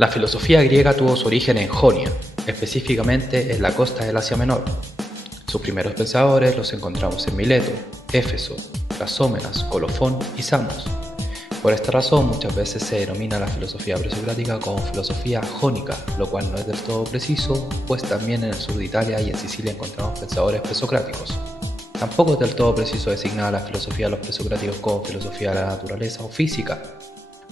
La filosofía griega tuvo su origen en Jonia, específicamente en la costa del Asia Menor. Sus primeros pensadores los encontramos en Mileto, Éfeso, Rasómenas, Colofón y Samos. Por esta razón, muchas veces se denomina la filosofía presocrática como filosofía jónica, lo cual no es del todo preciso, pues también en el sur de Italia y en Sicilia encontramos pensadores presocráticos. Tampoco es del todo preciso designar a la filosofía de los presocráticos como filosofía de la naturaleza o física,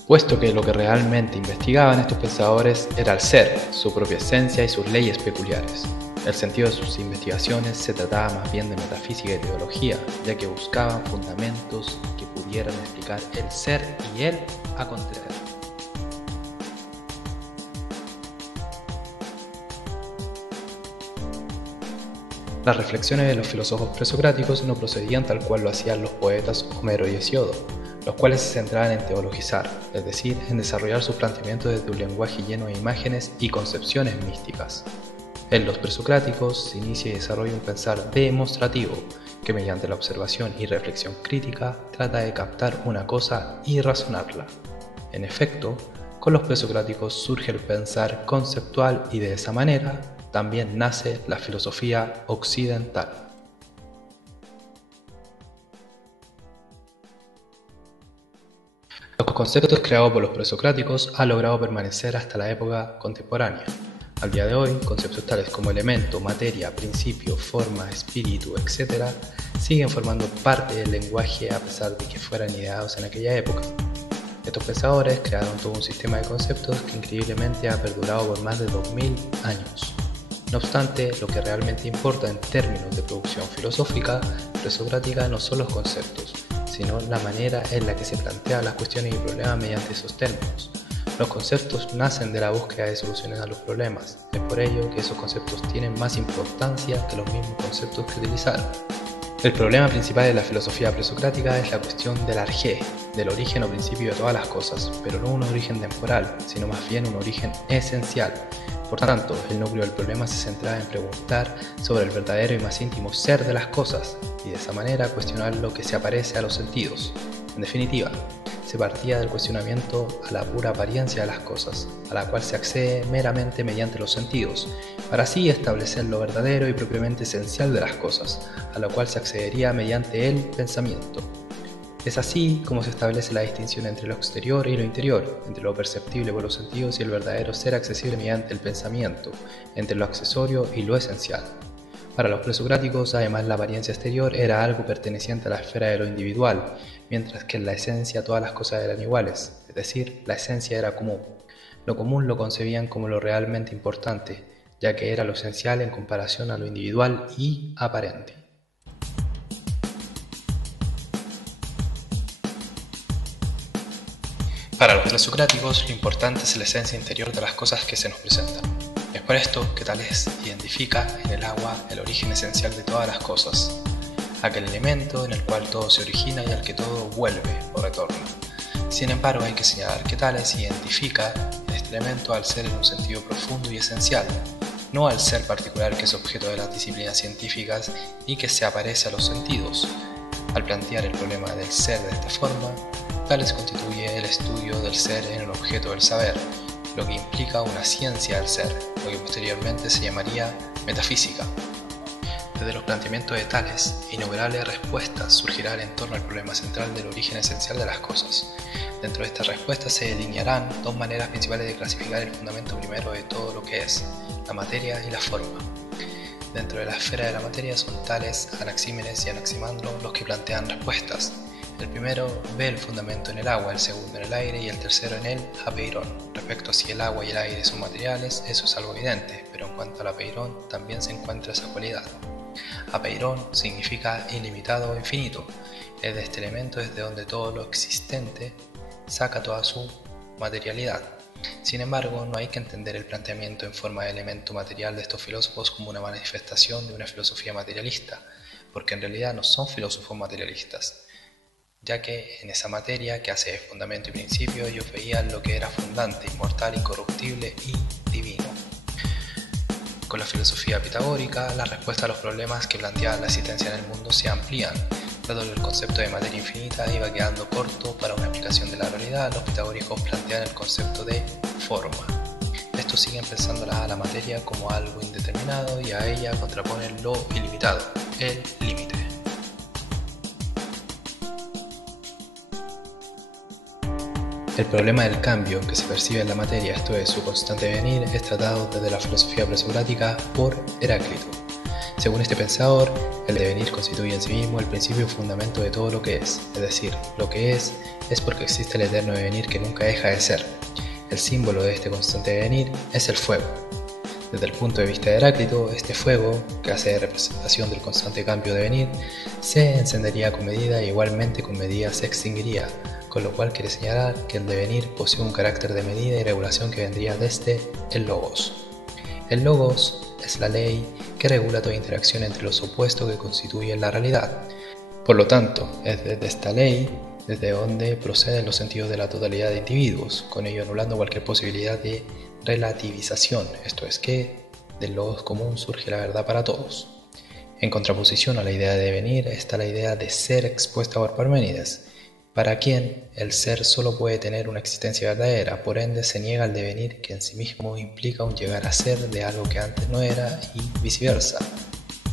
puesto que lo que realmente investigaban estos pensadores era el ser, su propia esencia y sus leyes peculiares. El sentido de sus investigaciones se trataba más bien de metafísica y teología, ya que buscaban fundamentos que pudieran explicar el ser y el acontecer. Las reflexiones de los filósofos presocráticos no procedían tal cual lo hacían los poetas Homero y Hesíodo, los cuales se centraban en teologizar, es decir, en desarrollar sus planteamientos desde un lenguaje lleno de imágenes y concepciones místicas. En los presocráticos se inicia y desarrolla un pensar demostrativo, que mediante la observación y reflexión crítica trata de captar una cosa y razonarla. En efecto, con los presocráticos surge el pensar conceptual y de esa manera también nace la filosofía occidental. Los conceptos creados por los presocráticos han logrado permanecer hasta la época contemporánea. Al día de hoy, conceptos tales como elemento, materia, principio, forma, espíritu, etc., siguen formando parte del lenguaje a pesar de que fueran ideados en aquella época. Estos pensadores crearon todo un sistema de conceptos que increíblemente ha perdurado por más de 2000 años. No obstante, lo que realmente importa en términos de producción filosófica presocrática no son los conceptos, sino la manera en la que se plantean las cuestiones y problemas mediante esos términos. Los conceptos nacen de la búsqueda de soluciones a los problemas, es por ello que esos conceptos tienen más importancia que los mismos conceptos que utilizaron. El problema principal de la filosofía presocrática es la cuestión del arjé, del origen o principio de todas las cosas, pero no un origen temporal, sino más bien un origen esencial. Por tanto, el núcleo del problema se centraba en preguntar sobre el verdadero y más íntimo ser de las cosas, y de esa manera cuestionar lo que se aparece a los sentidos. En definitiva, se partía del cuestionamiento a la pura apariencia de las cosas, a la cual se accede meramente mediante los sentidos, para así establecer lo verdadero y propiamente esencial de las cosas, a lo cual se accedería mediante el pensamiento. Es así como se establece la distinción entre lo exterior y lo interior, entre lo perceptible por los sentidos y el verdadero ser accesible mediante el pensamiento, entre lo accesorio y lo esencial. Para los presocráticos, además, la apariencia exterior era algo perteneciente a la esfera de lo individual, mientras que en la esencia todas las cosas eran iguales, es decir, la esencia era común. Lo común lo concebían como lo realmente importante, ya que era lo esencial en comparación a lo individual y aparente. Para los presocráticos, lo importante es la esencia interior de las cosas que se nos presentan. Es por esto que Tales identifica en el agua el origen esencial de todas las cosas, aquel elemento en el cual todo se origina y al que todo vuelve o retorna. Sin embargo, hay que señalar que Tales identifica este elemento al ser en un sentido profundo y esencial, no al ser particular que es objeto de las disciplinas científicas y que se aparece a los sentidos. Al plantear el problema del ser de esta forma, Tales constituye el estudio del ser en el objeto del saber, lo que implica una ciencia del ser, lo que posteriormente se llamaría metafísica. Desde los planteamientos de Tales, innumerables respuestas surgirán en torno al problema central del origen esencial de las cosas. Dentro de estas respuestas se delinearán dos maneras principales de clasificar el fundamento primero de todo lo que es, la materia y la forma. Dentro de la esfera de la materia son Tales, Anaxímenes y Anaximandro los que plantean respuestas. El primero ve el fundamento en el agua, el segundo en el aire y el tercero en el apeirón. Respecto a si el agua y el aire son materiales, eso es algo evidente, pero en cuanto al apeirón también se encuentra esa cualidad. Apeirón significa ilimitado o infinito, es de este elemento desde donde todo lo existente saca toda su materialidad. Sin embargo, no hay que entender el planteamiento en forma de elemento material de estos filósofos como una manifestación de una filosofía materialista, porque en realidad no son filósofos materialistas, ya que en esa materia que hace de fundamento y principio ellos veían lo que era fundante, inmortal, incorruptible y divino. Con la filosofía pitagórica, la respuesta a los problemas que planteaba la existencia en el mundo se amplían, dado que el concepto de materia infinita iba quedando corto para una explicación de la realidad. Los pitagóricos plantean el concepto de forma. estos siguen pensando a la materia como algo indeterminado y a ella contraponen lo ilimitado, el límite. El problema del cambio que se percibe en la materia, esto es, su constante devenir, es tratado desde la filosofía presocrática por Heráclito. Según este pensador, el devenir constituye en sí mismo el principio y fundamento de todo lo que es decir, lo que es porque existe el eterno devenir que nunca deja de ser. El símbolo de este constante devenir es el fuego. Desde el punto de vista de Heráclito, este fuego, que hace de representación del constante cambio de devenir, se encendería con medida e igualmente con medida se extinguiría, con lo cual quiere señalar que el devenir posee un carácter de medida y regulación que vendría desde el logos. El logos es la ley que regula toda interacción entre los opuestos que constituyen la realidad. Por lo tanto, es desde esta ley desde donde proceden los sentidos de la totalidad de individuos, con ello anulando cualquier posibilidad de relativización, esto es que del logos común surge la verdad para todos. En contraposición a la idea de devenir está la idea de ser expuesta por Parménides, para quien el ser solo puede tener una existencia verdadera, por ende se niega al devenir que en sí mismo implica un llegar a ser de algo que antes no era y viceversa,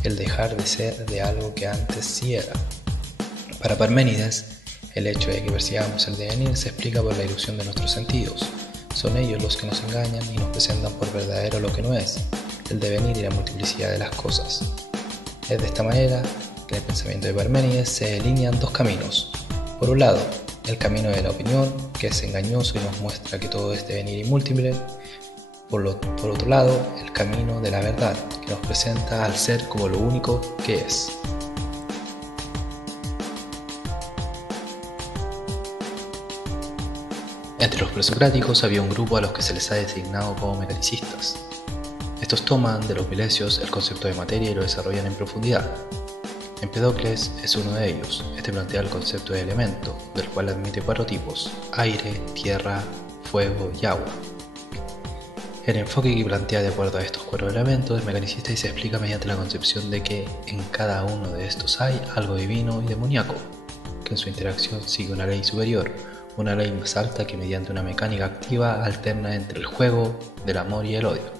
el dejar de ser de algo que antes sí era. Para Parménides, el hecho de que percibamos el devenir se explica por la ilusión de nuestros sentidos. Son ellos los que nos engañan y nos presentan por verdadero lo que no es, el devenir y la multiplicidad de las cosas. Es de esta manera que en el pensamiento de Parménides se delinean dos caminos. Por un lado, el camino de la opinión, que es engañoso y nos muestra que todo es devenir y múltiple. Por otro lado, el camino de la verdad, que nos presenta al ser como lo único que es. Entre los presocráticos había un grupo a los que se les ha designado como mecanicistas. Estos toman de los milesios el concepto de materia y lo desarrollan en profundidad. Empedocles es uno de ellos. Este plantea el concepto de elemento, del cual admite 4 tipos: aire, tierra, fuego y agua. El enfoque que plantea de acuerdo a estos 4 elementos es mecanicista y se explica mediante la concepción de que en cada uno de estos hay algo divino y demoníaco, que en su interacción sigue una ley superior, una ley más alta que mediante una mecánica activa alterna entre el juego del amor y el odio.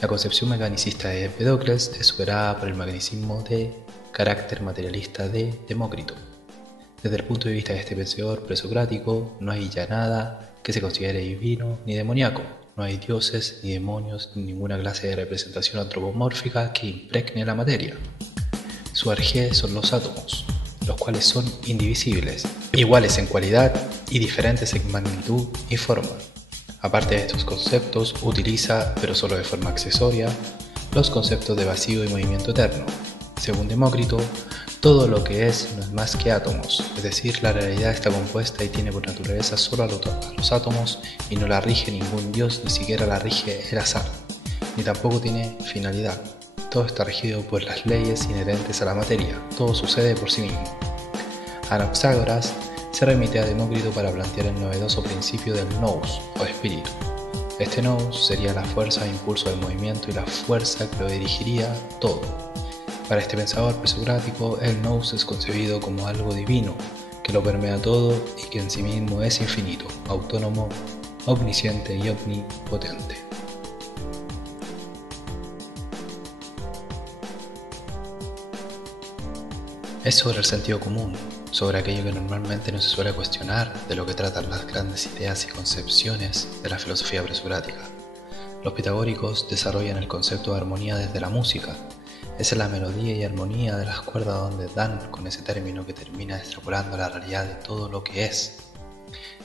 La concepción mecanicista de Empedocles es superada por el mecanicismo de carácter materialista de Demócrito. Desde el punto de vista de este pensador presocrático, no hay ya nada que se considere divino ni demoníaco, no hay dioses ni demonios ni ninguna clase de representación antropomórfica que impregne la materia. Su arjé son los átomos, los cuales son indivisibles, iguales en cualidad y diferentes en magnitud y forma. Aparte de estos conceptos, utiliza, pero solo de forma accesoria, los conceptos de vacío y movimiento eterno. Según Demócrito, todo lo que es no es más que átomos, es decir, la realidad está compuesta y tiene por naturaleza solo a los átomos y no la rige ningún dios, ni siquiera la rige el azar, ni tampoco tiene finalidad. Todo está regido por las leyes inherentes a la materia, todo sucede por sí mismo. Anaxágoras se remite a Demócrito para plantear el novedoso principio del nous, o espíritu. Este nous sería la fuerza e impulso del movimiento y la fuerza que lo dirigiría todo. Para este pensador presocrático, el nous es concebido como algo divino, que lo permea todo y que en sí mismo es infinito, autónomo, omnisciente y omnipotente. Es sobre el sentido común, sobre aquello que normalmente no se suele cuestionar, de lo que tratan las grandes ideas y concepciones de la filosofía presocrática. Los pitagóricos desarrollan el concepto de armonía desde la música. Esa es la melodía y armonía de las cuerdas donde dan con ese término que termina extrapolando la realidad de todo lo que es.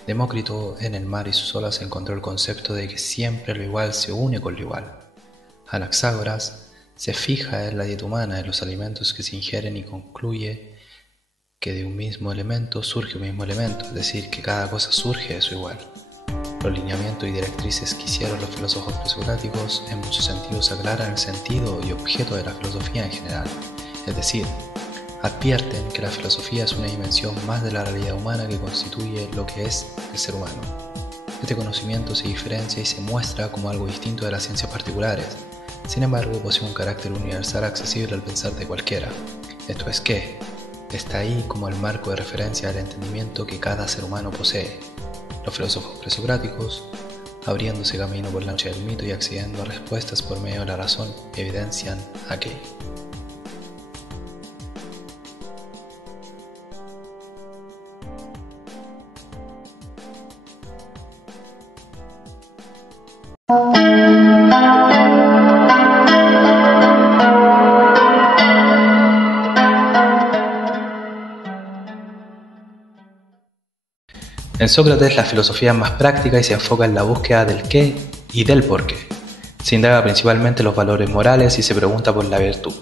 Demócrito en el mar y sus olas encontró el concepto de que siempre lo igual se une con lo igual. Anaxágoras se fija en la dieta humana, en los alimentos que se ingieren y concluye que de un mismo elemento surge un mismo elemento, es decir, que cada cosa surge de su igual. Los lineamientos y directrices que hicieron los filósofos presocráticos en muchos sentidos aclaran el sentido y objeto de la filosofía en general, es decir, advierten que la filosofía es una dimensión más de la realidad humana que constituye lo que es el ser humano. Este conocimiento se diferencia y se muestra como algo distinto de las ciencias particulares. Sin embargo, posee un carácter universal accesible al pensar de cualquiera. Esto es que está ahí como el marco de referencia del entendimiento que cada ser humano posee. Los filósofos presocráticos abriéndose camino por la noche del mito y accediendo a respuestas por medio de la razón que evidencian aquello. En Sócrates la filosofía es más práctica y se enfoca en la búsqueda del qué y del por qué. Se indaga principalmente los valores morales y se pregunta por la virtud.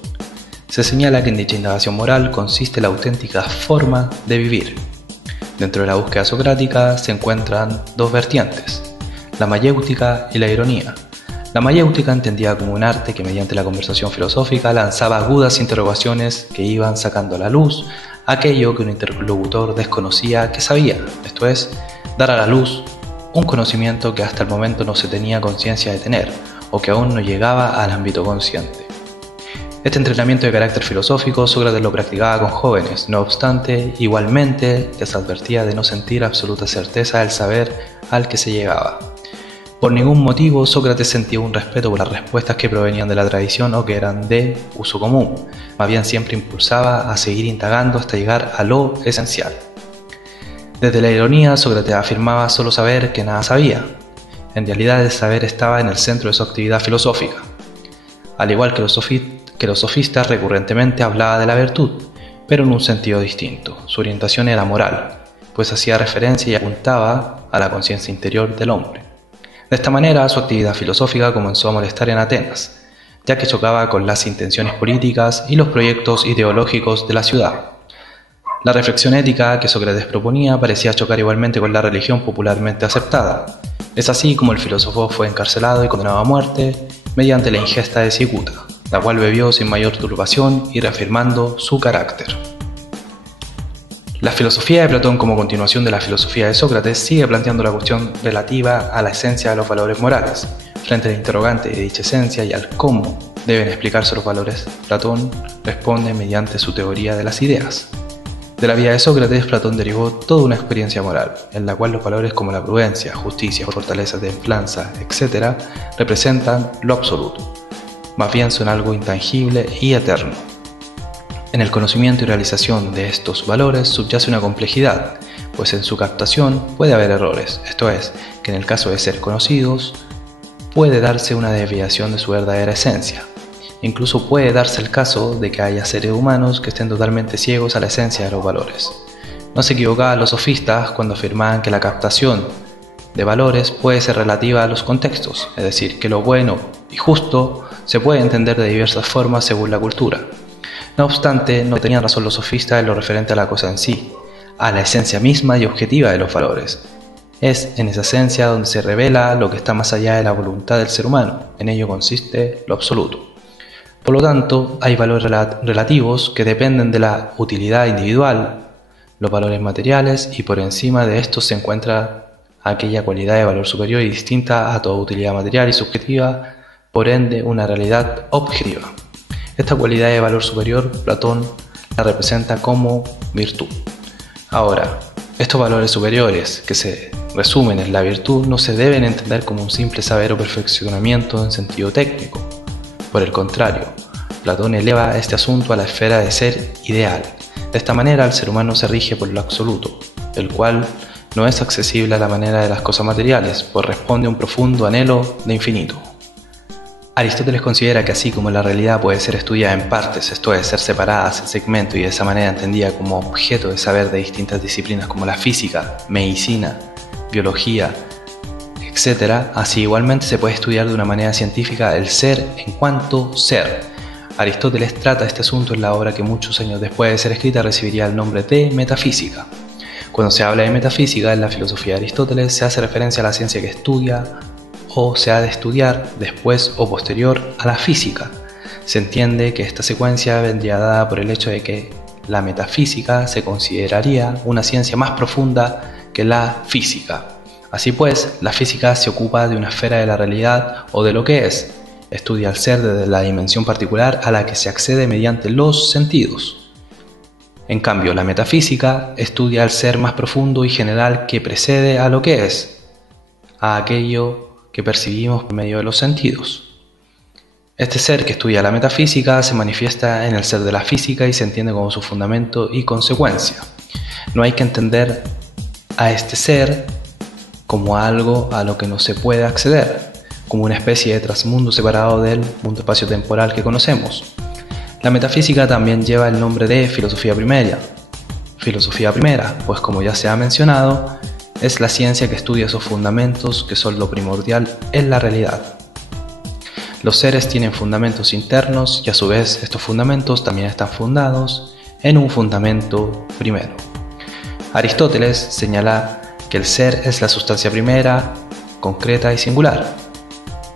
Se señala que en dicha indagación moral consiste la auténtica forma de vivir. Dentro de la búsqueda socrática se encuentran dos vertientes, la mayéutica y la ironía. La mayéutica entendida como un arte que mediante la conversación filosófica lanzaba agudas interrogaciones que iban sacando a la luz aquello que un interlocutor desconocía que sabía, esto es, dar a la luz un conocimiento que hasta el momento no se tenía conciencia de tener o que aún no llegaba al ámbito consciente. Este entrenamiento de carácter filosófico Sócrates lo practicaba con jóvenes, no obstante, igualmente les advertía de no sentir absoluta certeza del saber al que se llegaba. Por ningún motivo Sócrates sentía un respeto por las respuestas que provenían de la tradición o que eran de uso común, más bien siempre impulsaba a seguir indagando hasta llegar a lo esencial. Desde la ironía, Sócrates afirmaba solo saber que nada sabía. En realidad el saber estaba en el centro de su actividad filosófica. Al igual que los sofistas recurrentemente hablaba de la virtud, pero en un sentido distinto. Su orientación era moral, pues hacía referencia y apuntaba a la conciencia interior del hombre. De esta manera, su actividad filosófica comenzó a molestar en Atenas, ya que chocaba con las intenciones políticas y los proyectos ideológicos de la ciudad. La reflexión ética que Sócrates proponía parecía chocar igualmente con la religión popularmente aceptada. Es así como el filósofo fue encarcelado y condenado a muerte mediante la ingesta de cicuta, la cual bebió sin mayor turbación y reafirmando su carácter. La filosofía de Platón, como continuación de la filosofía de Sócrates, sigue planteando la cuestión relativa a la esencia de los valores morales. Frente al interrogante de dicha esencia y al cómo deben explicarse los valores, Platón responde mediante su teoría de las ideas. De la vida de Sócrates, Platón derivó toda una experiencia moral, en la cual los valores como la prudencia, justicia, fortaleza, templanza, etc., representan lo absoluto. Más bien son algo intangible y eterno. En el conocimiento y realización de estos valores subyace una complejidad, pues en su captación puede haber errores, esto es, que en el caso de ser conocidos, puede darse una desviación de su verdadera esencia. Incluso puede darse el caso de que haya seres humanos que estén totalmente ciegos a la esencia de los valores. No se equivocaban los sofistas cuando afirmaban que la captación de valores puede ser relativa a los contextos, es decir, que lo bueno y justo se puede entender de diversas formas según la cultura. No obstante, no tenían razón los sofistas en lo referente a la cosa en sí, a la esencia misma y objetiva de los valores. Es en esa esencia donde se revela lo que está más allá de la voluntad del ser humano, en ello consiste lo absoluto. Por lo tanto, hay valores relativos que dependen de la utilidad individual, los valores materiales, y por encima de estos se encuentra aquella cualidad de valor superior y distinta a toda utilidad material y subjetiva, por ende una realidad objetiva. Esta cualidad de valor superior, Platón la representa como virtud. Ahora, estos valores superiores, que se resumen en la virtud, no se deben entender como un simple saber o perfeccionamiento en sentido técnico. Por el contrario, Platón eleva este asunto a la esfera de ser ideal. De esta manera, el ser humano se rige por lo absoluto, el cual no es accesible a la manera de las cosas materiales, pues responde a un profundo anhelo de infinito. Aristóteles considera que así como la realidad puede ser estudiada en partes, esto es, ser separadas en segmentos y de esa manera entendida como objeto de saber de distintas disciplinas como la física, medicina, biología, etc., así igualmente se puede estudiar de una manera científica el ser en cuanto ser. Aristóteles trata este asunto en la obra que muchos años después de ser escrita recibiría el nombre de Metafísica. Cuando se habla de metafísica en la filosofía de Aristóteles se hace referencia a la ciencia que estudia o se ha de estudiar después o posterior a la física. Se entiende que esta secuencia vendría dada por el hecho de que la metafísica se consideraría una ciencia más profunda que la física. Así pues, la física se ocupa de una esfera de la realidad o de lo que es, estudia el ser desde la dimensión particular a la que se accede mediante los sentidos. En cambio, la metafísica estudia el ser más profundo y general que precede a lo que es, a aquello que percibimos por medio de los sentidos. Este ser que estudia la metafísica se manifiesta en el ser de la física y se entiende como su fundamento y consecuencia. No hay que entender a este ser como algo a lo que no se puede acceder, como una especie de trasmundo separado del mundo espacio-temporal que conocemos. La metafísica también lleva el nombre de filosofía primera. Filosofía primera, pues como ya se ha mencionado, es la ciencia que estudia esos fundamentos que son lo primordial en la realidad. Los seres tienen fundamentos internos y a su vez estos fundamentos también están fundados en un fundamento primero. Aristóteles señala que el ser es la sustancia primera, concreta y singular,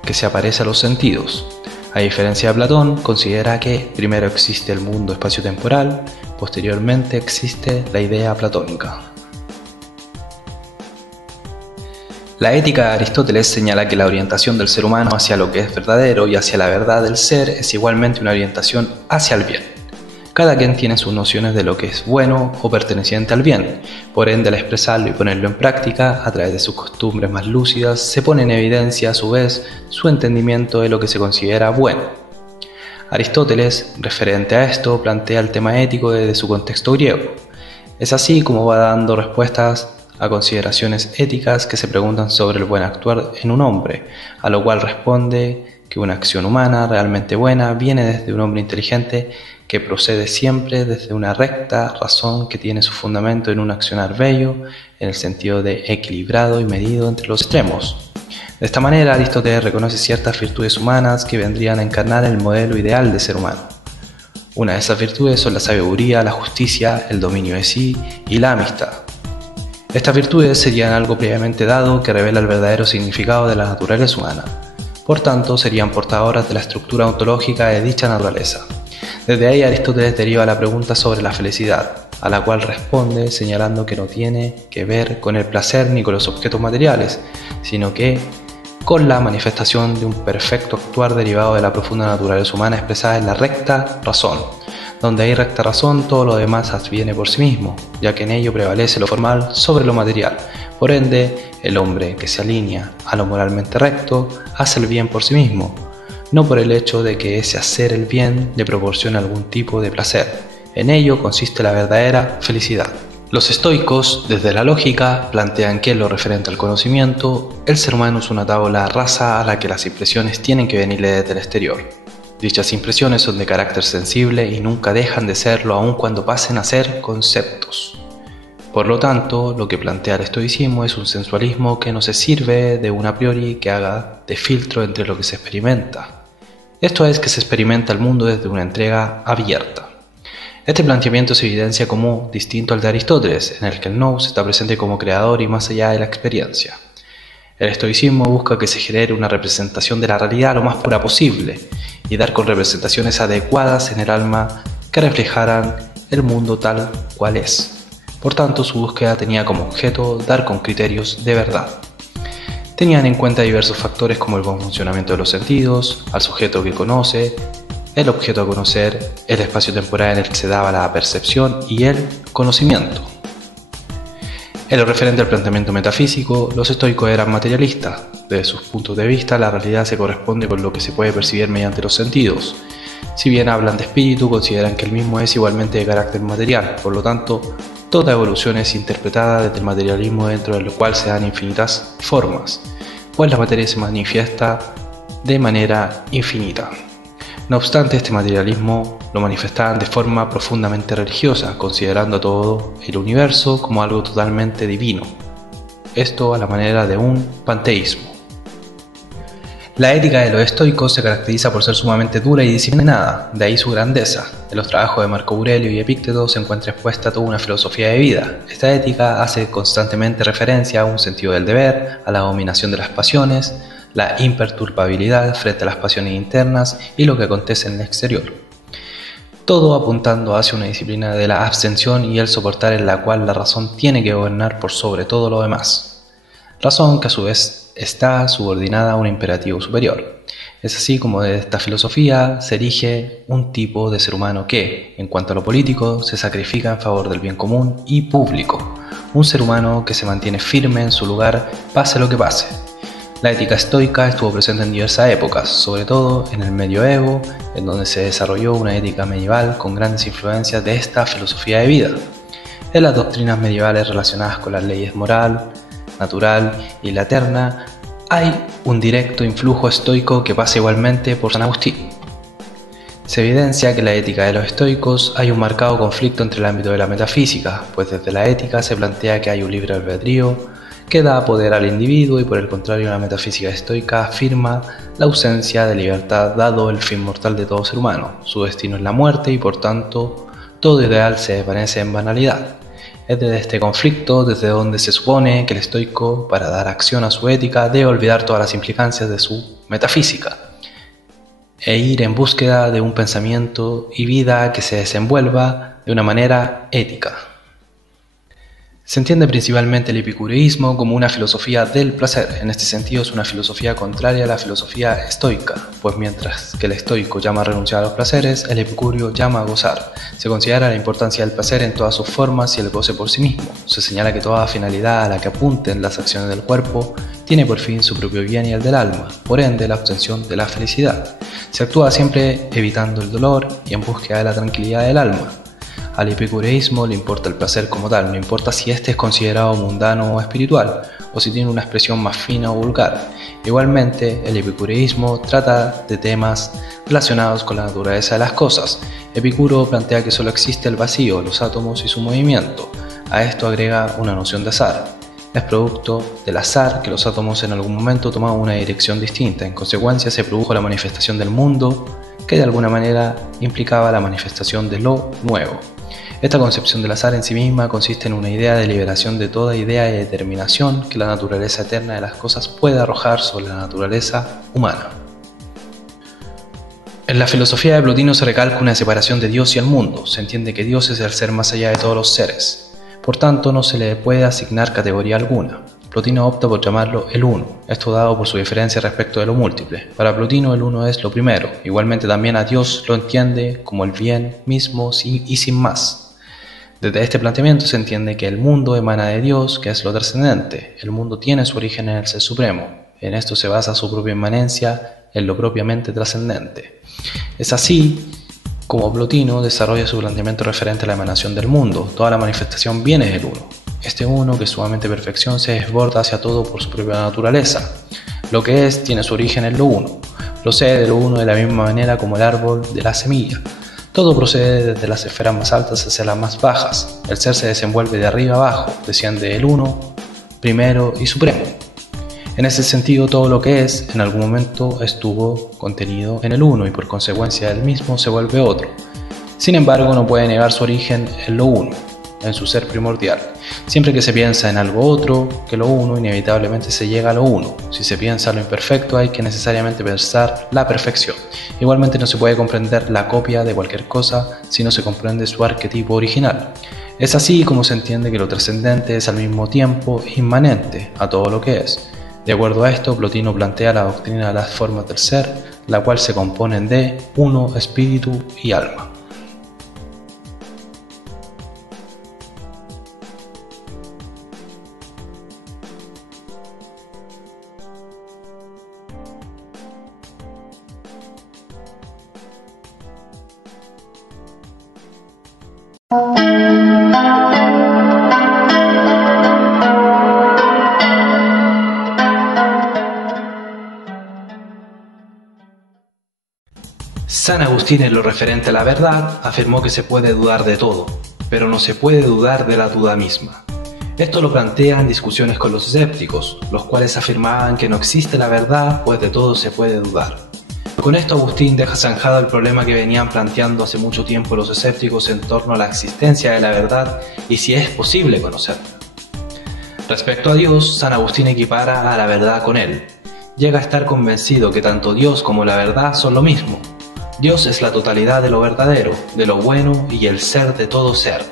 que se aparece a los sentidos. A diferencia de Platón, considera que primero existe el mundo espacio-temporal, posteriormente existe la idea platónica. La ética de Aristóteles señala que la orientación del ser humano hacia lo que es verdadero y hacia la verdad del ser es igualmente una orientación hacia el bien. Cada quien tiene sus nociones de lo que es bueno o perteneciente al bien, por ende al expresarlo y ponerlo en práctica, a través de sus costumbres más lúcidas, se pone en evidencia a su vez su entendimiento de lo que se considera bueno. Aristóteles, referente a esto, plantea el tema ético desde su contexto griego. Es así como va dando respuestas a consideraciones éticas que se preguntan sobre el buen actuar en un hombre, a lo cual responde que una acción humana realmente buena viene desde un hombre inteligente que procede siempre desde una recta razón que tiene su fundamento en un accionar bello, en el sentido de equilibrado y medido entre los extremos. De esta manera, Aristóteles reconoce ciertas virtudes humanas que vendrían a encarnar el modelo ideal de ser humano. Una de esas virtudes son la sabiduría, la justicia, el dominio de sí y la amistad. Estas virtudes serían algo previamente dado que revela el verdadero significado de la naturaleza humana. Por tanto, serían portadoras de la estructura ontológica de dicha naturaleza. Desde ahí Aristóteles deriva la pregunta sobre la felicidad, a la cual responde señalando que no tiene que ver con el placer ni con los objetos materiales, sino que con la manifestación de un perfecto actuar derivado de la profunda naturaleza humana expresada en la recta razón. Donde hay recta razón, todo lo demás adviene por sí mismo, ya que en ello prevalece lo formal sobre lo material. Por ende, el hombre que se alinea a lo moralmente recto hace el bien por sí mismo, no por el hecho de que ese hacer el bien le proporcione algún tipo de placer. En ello consiste la verdadera felicidad. Los estoicos, desde la lógica, plantean que en lo referente al conocimiento, el ser humano es una tabla rasa a la que las impresiones tienen que venirle desde el exterior. Dichas impresiones son de carácter sensible y nunca dejan de serlo aun cuando pasen a ser conceptos. Por lo tanto, lo que plantea el estoicismo es un sensualismo que no se sirve de un a priori que haga de filtro entre lo que se experimenta. Esto es que se experimenta el mundo desde una entrega abierta. Este planteamiento se evidencia como distinto al de Aristóteles, en el que el nous está presente como creador y más allá de la experiencia. El estoicismo busca que se genere una representación de la realidad lo más pura posible y dar con representaciones adecuadas en el alma que reflejaran el mundo tal cual es. Por tanto, su búsqueda tenía como objeto dar con criterios de verdad. Tenían en cuenta diversos factores como el buen funcionamiento de los sentidos, al sujeto que conoce, el objeto a conocer, el espacio temporal en el que se daba la percepción y el conocimiento. En lo referente al planteamiento metafísico, los estoicos eran materialistas. Desde sus puntos de vista, la realidad se corresponde con lo que se puede percibir mediante los sentidos. Si bien hablan de espíritu, consideran que el mismo es igualmente de carácter material, por lo tanto, toda evolución es interpretada desde el materialismo dentro del cual se dan infinitas formas, pues la materia se manifiesta de manera infinita. No obstante, este materialismo lo manifestaban de forma profundamente religiosa, considerando todo el universo como algo totalmente divino. Esto a la manera de un panteísmo. La ética de los estoicos se caracteriza por ser sumamente dura y disciplinada, de ahí su grandeza. En los trabajos de Marco Aurelio y Epícteto se encuentra expuesta toda una filosofía de vida. Esta ética hace constantemente referencia a un sentido del deber, a la dominación de las pasiones, la imperturbabilidad frente a las pasiones internas y lo que acontece en el exterior. Todo apuntando hacia una disciplina de la abstención y el soportar en la cual la razón tiene que gobernar por sobre todo lo demás. Razón que a su vez está subordinada a un imperativo superior. Es así como de esta filosofía se erige un tipo de ser humano que, en cuanto a lo político, se sacrifica en favor del bien común y público. Un ser humano que se mantiene firme en su lugar pase lo que pase. La ética estoica estuvo presente en diversas épocas, sobre todo en el medioevo, en donde se desarrolló una ética medieval con grandes influencias de esta filosofía de vida. En las doctrinas medievales relacionadas con las leyes moral, natural y la eterna, hay un directo influjo estoico que pasa igualmente por San Agustín. Se evidencia que en la ética de los estoicos hay un marcado conflicto entre el ámbito de la metafísica, pues desde la ética se plantea que hay un libre albedrío que da poder al individuo y por el contrario la metafísica estoica afirma la ausencia de libertad dado el fin mortal de todo ser humano. Su destino es la muerte y por tanto todo ideal se desvanece en banalidad. Es desde este conflicto desde donde se supone que el estoico, para dar acción a su ética, debe olvidar todas las implicancias de su metafísica e ir en búsqueda de un pensamiento y vida que se desenvuelva de una manera ética. Se entiende principalmente el epicureísmo como una filosofía del placer. En este sentido es una filosofía contraria a la filosofía estoica, pues mientras que el estoico llama a renunciar a los placeres, el epicúreo llama a gozar. Se considera la importancia del placer en todas sus formas y el goce por sí mismo. Se señala que toda finalidad a la que apunten las acciones del cuerpo tiene por fin su propio bien y el del alma, por ende la obtención de la felicidad. Se actúa siempre evitando el dolor y en búsqueda de la tranquilidad del alma. Al epicureísmo le importa el placer como tal, no importa si éste es considerado mundano o espiritual, o si tiene una expresión más fina o vulgar. Igualmente, el epicureísmo trata de temas relacionados con la naturaleza de las cosas. Epicuro plantea que solo existe el vacío, los átomos y su movimiento. A esto agrega una noción de azar. Es producto del azar que los átomos en algún momento tomaban una dirección distinta. En consecuencia, se produjo la manifestación del mundo, que de alguna manera implicaba la manifestación de lo nuevo. Esta concepción del azar en sí misma consiste en una idea de liberación de toda idea de determinación que la naturaleza eterna de las cosas puede arrojar sobre la naturaleza humana. En la filosofía de Plotino se recalca una separación de Dios y el mundo. Se entiende que Dios es el ser más allá de todos los seres. Por tanto, no se le puede asignar categoría alguna. Plotino opta por llamarlo el uno, esto dado por su diferencia respecto de lo múltiple. Para Plotino el uno es lo primero, igualmente también a Dios lo entiende como el bien mismo y sin más. Desde este planteamiento se entiende que el mundo emana de Dios, que es lo trascendente. El mundo tiene su origen en el Ser Supremo. En esto se basa su propia inmanencia en lo propiamente trascendente. Es así como Plotino desarrolla su planteamiento referente a la emanación del mundo. Toda la manifestación viene del uno. Este uno, que es sumamente perfección, se desborda hacia todo por su propia naturaleza. Lo que es tiene su origen en lo uno. Procede de lo uno de la misma manera como el árbol de la semilla. Todo procede desde las esferas más altas hacia las más bajas. El ser se desenvuelve de arriba abajo, desciende el uno, primero y supremo. En ese sentido, todo lo que es, en algún momento estuvo contenido en el uno y por consecuencia del mismo se vuelve otro. Sin embargo, no puede negar su origen en lo uno, en su ser primordial. Siempre que se piensa en algo otro que lo uno, inevitablemente se llega a lo uno. Si se piensa en lo imperfecto, hay que necesariamente pensar la perfección. Igualmente no se puede comprender la copia de cualquier cosa si no se comprende su arquetipo original. Es así como se entiende que lo trascendente es al mismo tiempo inmanente a todo lo que es. De acuerdo a esto, Plotino plantea la doctrina de las formas del ser, la cual se componen de uno, espíritu y alma. San Agustín, en lo referente a la verdad, afirmó que se puede dudar de todo, pero no se puede dudar de la duda misma. Esto lo plantea en discusiones con los escépticos, los cuales afirmaban que no existe la verdad, pues de todo se puede dudar. Con esto Agustín deja zanjado el problema que venían planteando hace mucho tiempo los escépticos en torno a la existencia de la verdad y si es posible conocerla. Respecto a Dios, San Agustín equipara a la verdad con él. Llega a estar convencido que tanto Dios como la verdad son lo mismo. Dios es la totalidad de lo verdadero, de lo bueno y el ser de todo ser.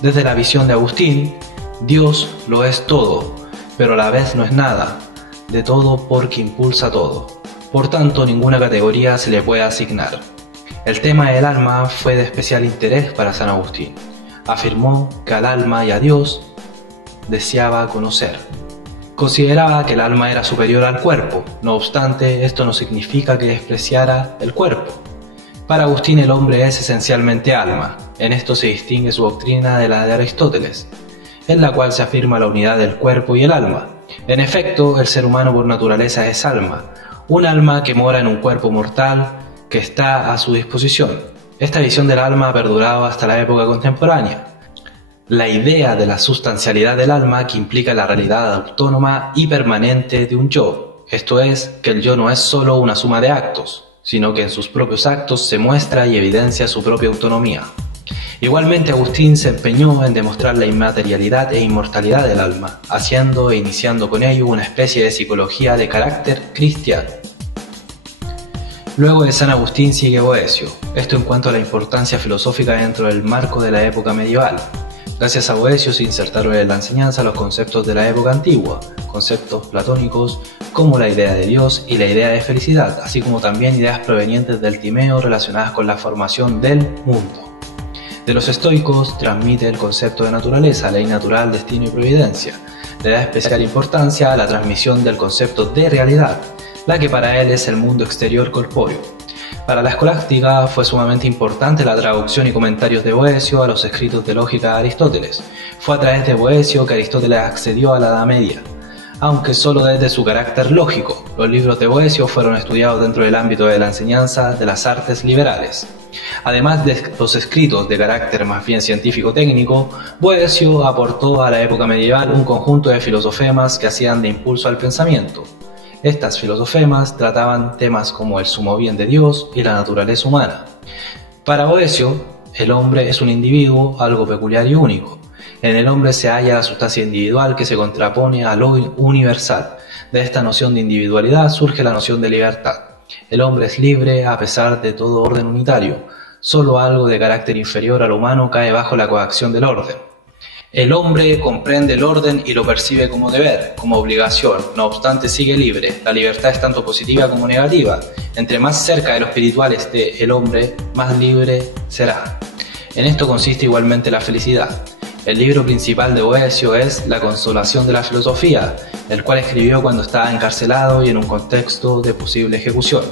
Desde la visión de Agustín, Dios lo es todo, pero a la vez no es nada, de todo porque impulsa todo. Por tanto, ninguna categoría se le puede asignar. El tema del alma fue de especial interés para San Agustín. Afirmó que al alma y a Dios deseaba conocer. Consideraba que el alma era superior al cuerpo, no obstante, esto no significa que despreciara el cuerpo. Para Agustín el hombre es esencialmente alma, en esto se distingue su doctrina de la de Aristóteles, en la cual se afirma la unidad del cuerpo y el alma. En efecto, el ser humano por naturaleza es alma, un alma que mora en un cuerpo mortal que está a su disposición. Esta visión del alma ha perdurado hasta la época contemporánea. La idea de la sustancialidad del alma que implica la realidad autónoma y permanente de un yo, esto es, que el yo no es solo una suma de actos, sino que en sus propios actos se muestra y evidencia su propia autonomía. Igualmente Agustín se empeñó en demostrar la inmaterialidad e inmortalidad del alma, haciendo e iniciando con ello una especie de psicología de carácter cristiano. Luego de San Agustín sigue Boecio, esto en cuanto a la importancia filosófica dentro del marco de la época medieval. Gracias a Boecio se insertaron en la enseñanza los conceptos de la época antigua, conceptos platónicos como la idea de Dios y la idea de felicidad, así como también ideas provenientes del Timeo relacionadas con la formación del mundo. De los estoicos transmite el concepto de naturaleza, ley natural, destino y providencia. Le da especial importancia a la transmisión del concepto de realidad, la que para él es el mundo exterior corpóreo. Para la escolástica fue sumamente importante la traducción y comentarios de Boecio a los escritos de lógica de Aristóteles. Fue a través de Boecio que Aristóteles accedió a la Edad Media, aunque solo desde su carácter lógico. Los libros de Boecio fueron estudiados dentro del ámbito de la enseñanza de las artes liberales. Además de los escritos de carácter más bien científico-técnico, Boecio aportó a la época medieval un conjunto de filosofemas que hacían de impulso al pensamiento. Estas filosofemas trataban temas como el sumo bien de Dios y la naturaleza humana. Para Boecio, el hombre es un individuo, algo peculiar y único. En el hombre se halla la sustancia individual que se contrapone a lo universal. De esta noción de individualidad surge la noción de libertad. El hombre es libre a pesar de todo orden unitario. Solo algo de carácter inferior al humano cae bajo la coacción del orden. El hombre comprende el orden y lo percibe como deber, como obligación, no obstante sigue libre. La libertad es tanto positiva como negativa. Entre más cerca de lo espiritual esté el hombre, más libre será. En esto consiste igualmente la felicidad. El libro principal de Boecio es La consolación de la filosofía, el cual escribió cuando estaba encarcelado y en un contexto de posible ejecución.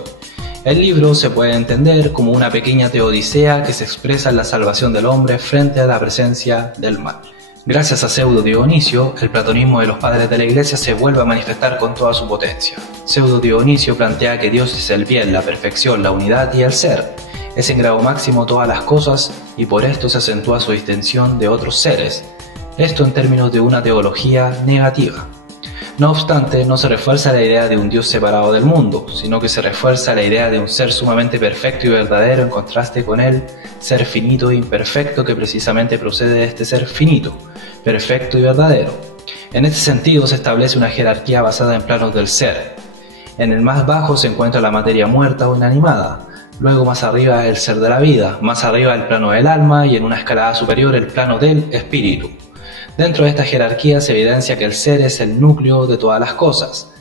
El libro se puede entender como una pequeña teodicea que se expresa en la salvación del hombre frente a la presencia del mal. Gracias a Pseudo Dionisio, el platonismo de los padres de la Iglesia se vuelve a manifestar con toda su potencia. Pseudo Dionisio plantea que Dios es el bien, la perfección, la unidad y el ser. Es en grado máximo todas las cosas y por esto se acentúa su distinción de otros seres. Esto en términos de una teología negativa. No obstante, no se refuerza la idea de un Dios separado del mundo, sino que se refuerza la idea de un ser sumamente perfecto y verdadero en contraste con el ser finito e imperfecto que precisamente procede de este ser finito, perfecto y verdadero. En este sentido se establece una jerarquía basada en planos del ser. En el más bajo se encuentra la materia muerta o inanimada, luego más arriba el ser de la vida, más arriba el plano del alma y en una escalada superior el plano del espíritu. Dentro de esta jerarquía se evidencia que el ser es el núcleo de todas las cosas.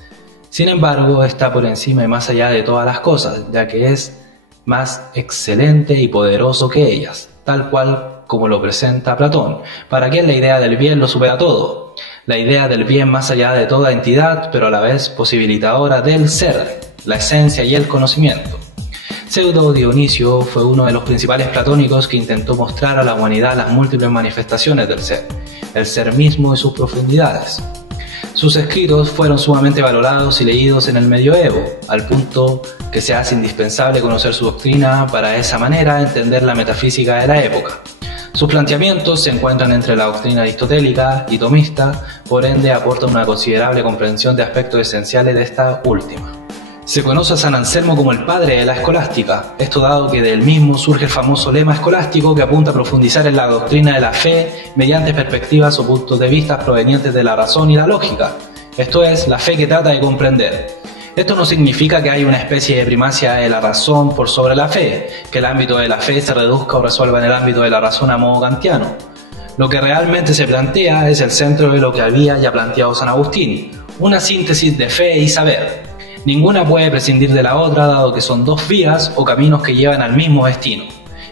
Sin embargo, está por encima y más allá de todas las cosas, ya que es más excelente y poderoso que ellas, tal cual como lo presenta Platón, para quien la idea del bien lo supera todo. La idea del bien más allá de toda entidad, pero a la vez posibilitadora del ser, la esencia y el conocimiento. Pseudo Dionisio fue uno de los principales platónicos que intentó mostrar a la humanidad las múltiples manifestaciones del ser, el ser mismo y sus profundidades. Sus escritos fueron sumamente valorados y leídos en el medioevo, al punto que se hace indispensable conocer su doctrina para de esa manera entender la metafísica de la época. Sus planteamientos se encuentran entre la doctrina aristotélica y tomista, por ende aportan una considerable comprensión de aspectos esenciales de esta última. Se conoce a San Anselmo como el padre de la escolástica, esto dado que del mismo surge el famoso lema escolástico que apunta a profundizar en la doctrina de la fe mediante perspectivas o puntos de vista provenientes de la razón y la lógica, esto es, la fe que trata de comprender. Esto no significa que haya una especie de primacia de la razón por sobre la fe, que el ámbito de la fe se reduzca o resuelva en el ámbito de la razón a modo kantiano. Lo que realmente se plantea es el centro de lo que había ya planteado San Agustín, una síntesis de fe y saber. Ninguna puede prescindir de la otra, dado que son dos vías o caminos que llevan al mismo destino.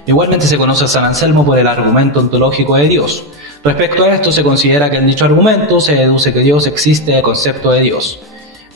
Igualmente se conoce a San Anselmo por el argumento ontológico de Dios. Respecto a esto, se considera que en dicho argumento se deduce que Dios existe del concepto de Dios.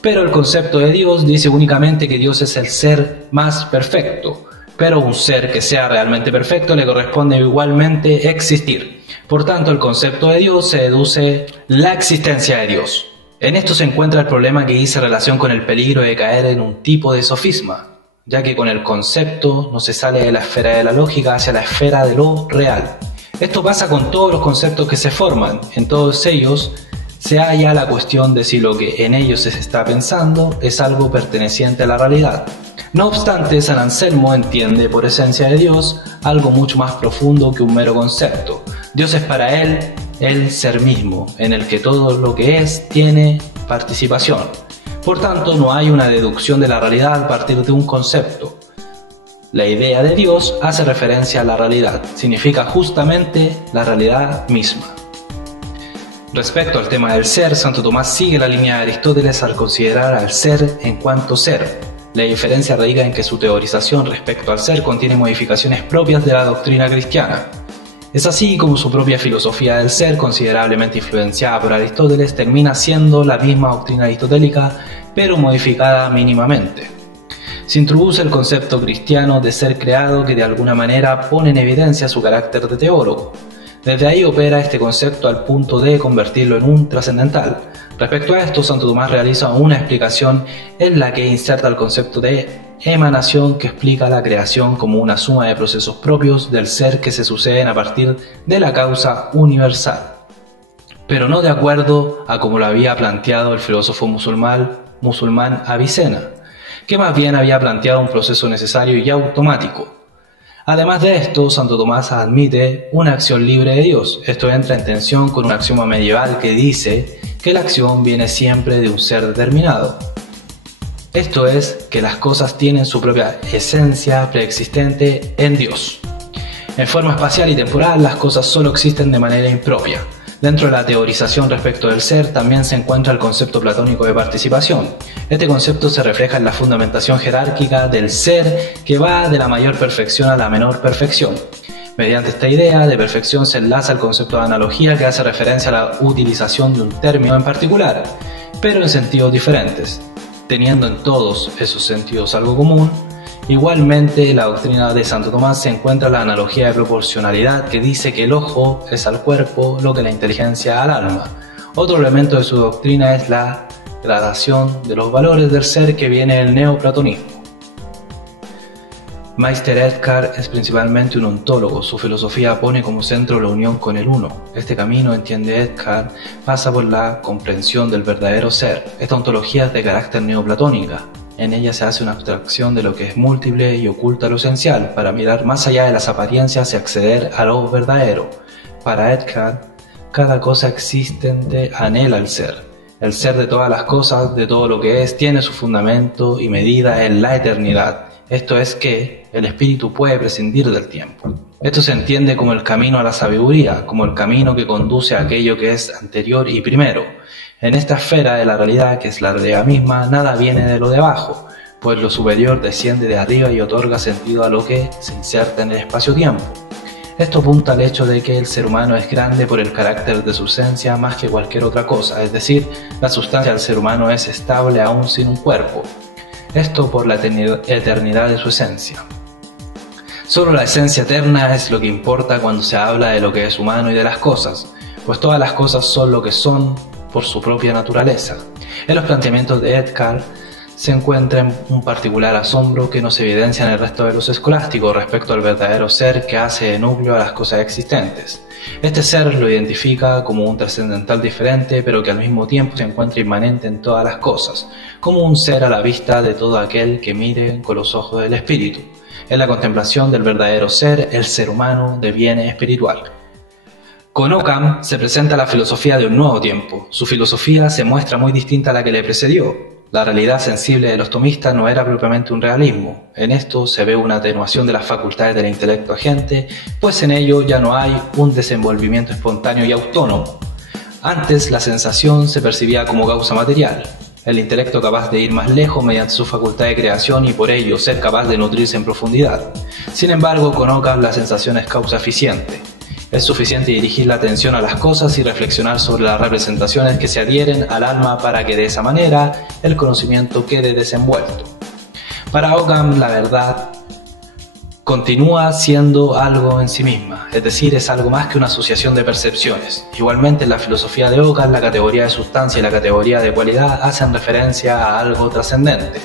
Pero el concepto de Dios dice únicamente que Dios es el ser más perfecto, pero un ser que sea realmente perfecto le corresponde igualmente existir. Por tanto, el concepto de Dios se deduce la existencia de Dios. En esto se encuentra el problema que dice relación con el peligro de caer en un tipo de sofisma, ya que con el concepto no se sale de la esfera de la lógica hacia la esfera de lo real. Esto pasa con todos los conceptos que se forman. En todos ellos se halla la cuestión de si lo que en ellos se está pensando es algo perteneciente a la realidad. No obstante, San Anselmo entiende por esencia de Dios algo mucho más profundo que un mero concepto. Dios es para él el ser mismo, en el que todo lo que es tiene participación. Por tanto, no hay una deducción de la realidad a partir de un concepto. La idea de Dios hace referencia a la realidad, significa justamente la realidad misma. Respecto al tema del ser, Santo Tomás sigue la línea de Aristóteles al considerar al ser en cuanto ser. La diferencia radica en que su teorización respecto al ser contiene modificaciones propias de la doctrina cristiana. Es así como su propia filosofía del ser, considerablemente influenciada por Aristóteles, termina siendo la misma doctrina aristotélica, pero modificada mínimamente. Se introduce el concepto cristiano de ser creado que de alguna manera pone en evidencia su carácter de teólogo. Desde ahí opera este concepto al punto de convertirlo en un trascendental. Respecto a esto, Santo Tomás realiza una explicación en la que inserta el concepto de emanación que explica la creación como una suma de procesos propios del ser que se suceden a partir de la causa universal, pero no de acuerdo a como lo había planteado el filósofo musulmán Avicena, que más bien había planteado un proceso necesario y automático. Además de esto, Santo Tomás admite una acción libre de Dios. Esto entra en tensión con un axioma medieval que dice que la acción viene siempre de un ser determinado. Esto es, que las cosas tienen su propia esencia preexistente en Dios. En forma espacial y temporal, las cosas solo existen de manera impropia. Dentro de la teorización respecto del ser también se encuentra el concepto platónico de participación. Este concepto se refleja en la fundamentación jerárquica del ser que va de la mayor perfección a la menor perfección. Mediante esta idea de perfección se enlaza el concepto de analogía que hace referencia a la utilización de un término en particular, pero en sentidos diferentes. Teniendo en todos esos sentidos algo común, igualmente en la doctrina de Santo Tomás se encuentra la analogía de proporcionalidad que dice que el ojo es al cuerpo lo que la inteligencia al alma. Otro elemento de su doctrina es la gradación de los valores del ser que viene del neoplatonismo. Meister Eckhart es principalmente un ontólogo. Su filosofía pone como centro la unión con el uno. Este camino, entiende Eckhart, pasa por la comprensión del verdadero ser. Esta ontología es de carácter neoplatónica. En ella se hace una abstracción de lo que es múltiple y oculta lo esencial, para mirar más allá de las apariencias y acceder a lo verdadero. Para Eckhart, cada cosa existente anhela el ser. El ser de todas las cosas, de todo lo que es, tiene su fundamento y medida en la eternidad. Esto es que el espíritu puede prescindir del tiempo. Esto se entiende como el camino a la sabiduría, como el camino que conduce a aquello que es anterior y primero. En esta esfera de la realidad, que es la realidad misma, nada viene de lo de abajo, pues lo superior desciende de arriba y otorga sentido a lo que se inserta en el espacio-tiempo. Esto apunta al hecho de que el ser humano es grande por el carácter de su esencia más que cualquier otra cosa, es decir, la sustancia del ser humano es estable aún sin un cuerpo. Esto por la eternidad de su esencia. Solo la esencia eterna es lo que importa cuando se habla de lo que es humano y de las cosas, pues todas las cosas son lo que son por su propia naturaleza. En los planteamientos de Eckhart se encuentra un particular asombro que no se evidencia en el resto de los escolásticos respecto al verdadero ser que hace de núcleo a las cosas existentes. Este ser lo identifica como un trascendental diferente, pero que al mismo tiempo se encuentra inmanente en todas las cosas, como un ser a la vista de todo aquel que mire con los ojos del espíritu. En la contemplación del verdadero ser, el ser humano deviene espiritual. Con Occam se presenta la filosofía de un nuevo tiempo. Su filosofía se muestra muy distinta a la que le precedió. La realidad sensible de los tomistas no era propiamente un realismo. En esto se ve una atenuación de las facultades del intelecto agente, pues en ello ya no hay un desenvolvimiento espontáneo y autónomo. Antes la sensación se percibía como causa material, el intelecto capaz de ir más lejos mediante su facultad de creación y por ello ser capaz de nutrirse en profundidad. Sin embargo, con Occam la sensación es causa eficiente. Es suficiente dirigir la atención a las cosas y reflexionar sobre las representaciones que se adhieren al alma para que de esa manera el conocimiento quede desenvuelto. Para Occam, la verdad continúa siendo algo en sí misma, es decir, es algo más que una asociación de percepciones. Igualmente, en la filosofía de Occam, la categoría de sustancia y la categoría de cualidad hacen referencia a algo trascendente.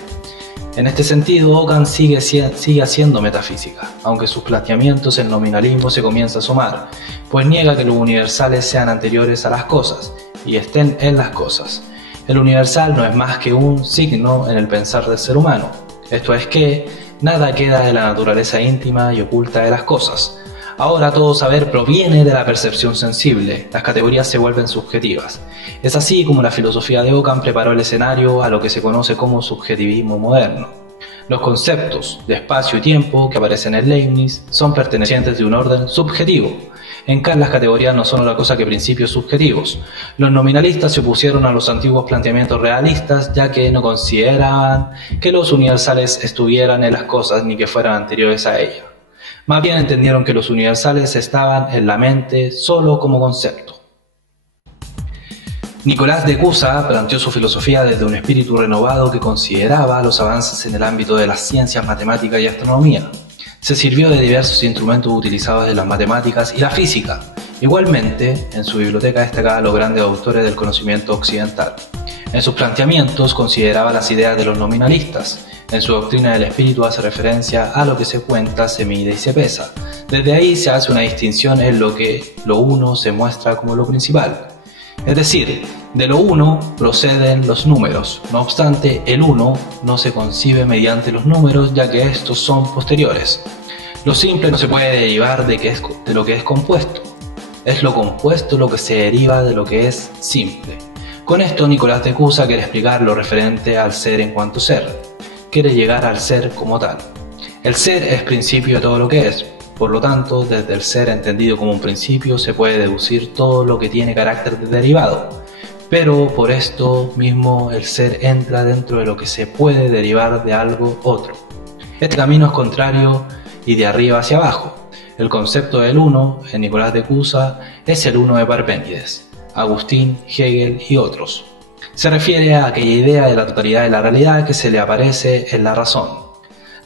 En este sentido, Occam sigue haciendo metafísica, aunque sus planteamientos en nominalismo se comienza a sumar, pues niega que los universales sean anteriores a las cosas y estén en las cosas. El universal no es más que un signo en el pensar del ser humano, esto es que nada queda de la naturaleza íntima y oculta de las cosas. Ahora todo saber proviene de la percepción sensible, las categorías se vuelven subjetivas. Es así como la filosofía de Occam preparó el escenario a lo que se conoce como subjetivismo moderno. Los conceptos de espacio y tiempo que aparecen en Leibniz son pertenecientes de un orden subjetivo. En Kant las categorías no son otra cosa que principios subjetivos. Los nominalistas se opusieron a los antiguos planteamientos realistas, ya que no consideraban que los universales estuvieran en las cosas ni que fueran anteriores a ellas. Más bien entendieron que los universales estaban en la mente solo como concepto. Nicolás de Cusa planteó su filosofía desde un espíritu renovado que consideraba los avances en el ámbito de las ciencias, matemáticas y astronomía. Se sirvió de diversos instrumentos utilizados en las matemáticas y la física. Igualmente, en su biblioteca destacaba los grandes autores del conocimiento occidental. En sus planteamientos consideraba las ideas de los nominalistas. En su doctrina del espíritu hace referencia a lo que se cuenta, se mide y se pesa. Desde ahí se hace una distinción en lo que lo uno se muestra como lo principal. Es decir, de lo uno proceden los números. No obstante, el uno no se concibe mediante los números, ya que estos son posteriores. Lo simple no se puede derivar de lo que es compuesto. Es lo compuesto lo que se deriva de lo que es simple. Con esto, Nicolás de Cusa quiere explicar lo referente al ser en cuanto ser. Quiere llegar al ser como tal. El ser es principio de todo lo que es. Por lo tanto, desde el ser entendido como un principio se puede deducir todo lo que tiene carácter de derivado. Pero por esto mismo el ser entra dentro de lo que se puede derivar de algo otro. Este camino es contrario y de arriba hacia abajo. El concepto del uno, en Nicolás de Cusa, es el uno de Parménides, Agustín, Hegel y otros. Se refiere a aquella idea de la totalidad de la realidad que se le aparece en la razón.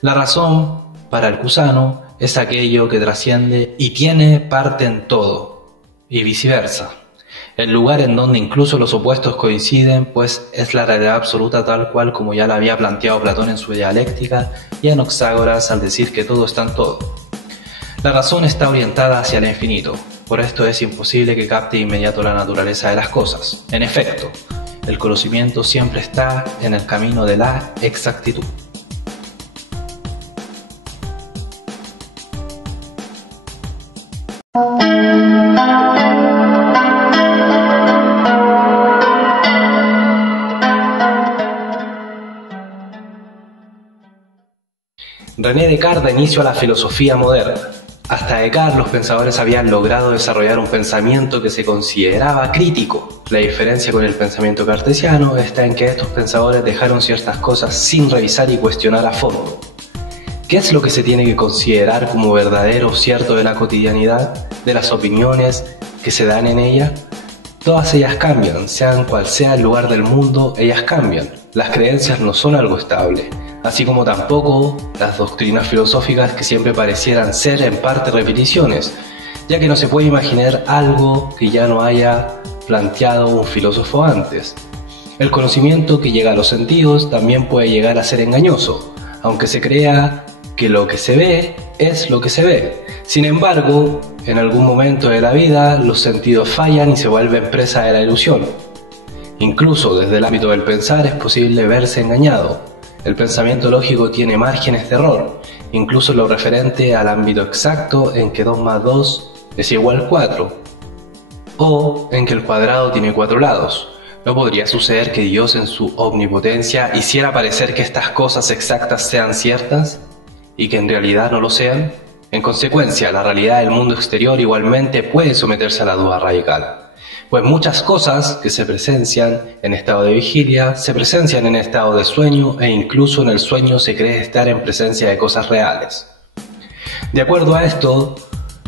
La razón, para el cusano, es aquello que trasciende y tiene parte en todo, y viceversa. El lugar en donde incluso los opuestos coinciden, pues es la realidad absoluta tal cual como ya la había planteado Platón en su dialéctica y Anaxágoras al decir que todo está en todo. La razón está orientada hacia el infinito, por esto es imposible que capte de inmediato la naturaleza de las cosas. En efecto, el conocimiento siempre está en el camino de la exactitud. René Descartes da inicio a la filosofía moderna. Hasta Descartes los pensadores habían logrado desarrollar un pensamiento que se consideraba crítico. La diferencia con el pensamiento cartesiano está en que estos pensadores dejaron ciertas cosas sin revisar y cuestionar a fondo. ¿Qué es lo que se tiene que considerar como verdadero o cierto de la cotidianidad, de las opiniones que se dan en ella? Todas ellas cambian, sean cual sea el lugar del mundo, ellas cambian. Las creencias no son algo estable, así como tampoco las doctrinas filosóficas que siempre parecieran ser en parte repeticiones, ya que no se puede imaginar algo que ya no haya planteado un filósofo antes. El conocimiento que llega a los sentidos también puede llegar a ser engañoso, aunque se crea que lo que se ve es lo que se ve. Sin embargo, en algún momento de la vida los sentidos fallan y se vuelven presa de la ilusión. Incluso desde el ámbito del pensar es posible verse engañado. El pensamiento lógico tiene márgenes de error, incluso en lo referente al ámbito exacto en que 2 más 2 es igual a 4, o en que el cuadrado tiene 4 lados. ¿No podría suceder que Dios en su omnipotencia hiciera parecer que estas cosas exactas sean ciertas y que en realidad no lo sean? En consecuencia, la realidad del mundo exterior igualmente puede someterse a la duda radical. Pues muchas cosas que se presencian en estado de vigilia se presencian en estado de sueño e incluso en el sueño se cree estar en presencia de cosas reales. De acuerdo a esto,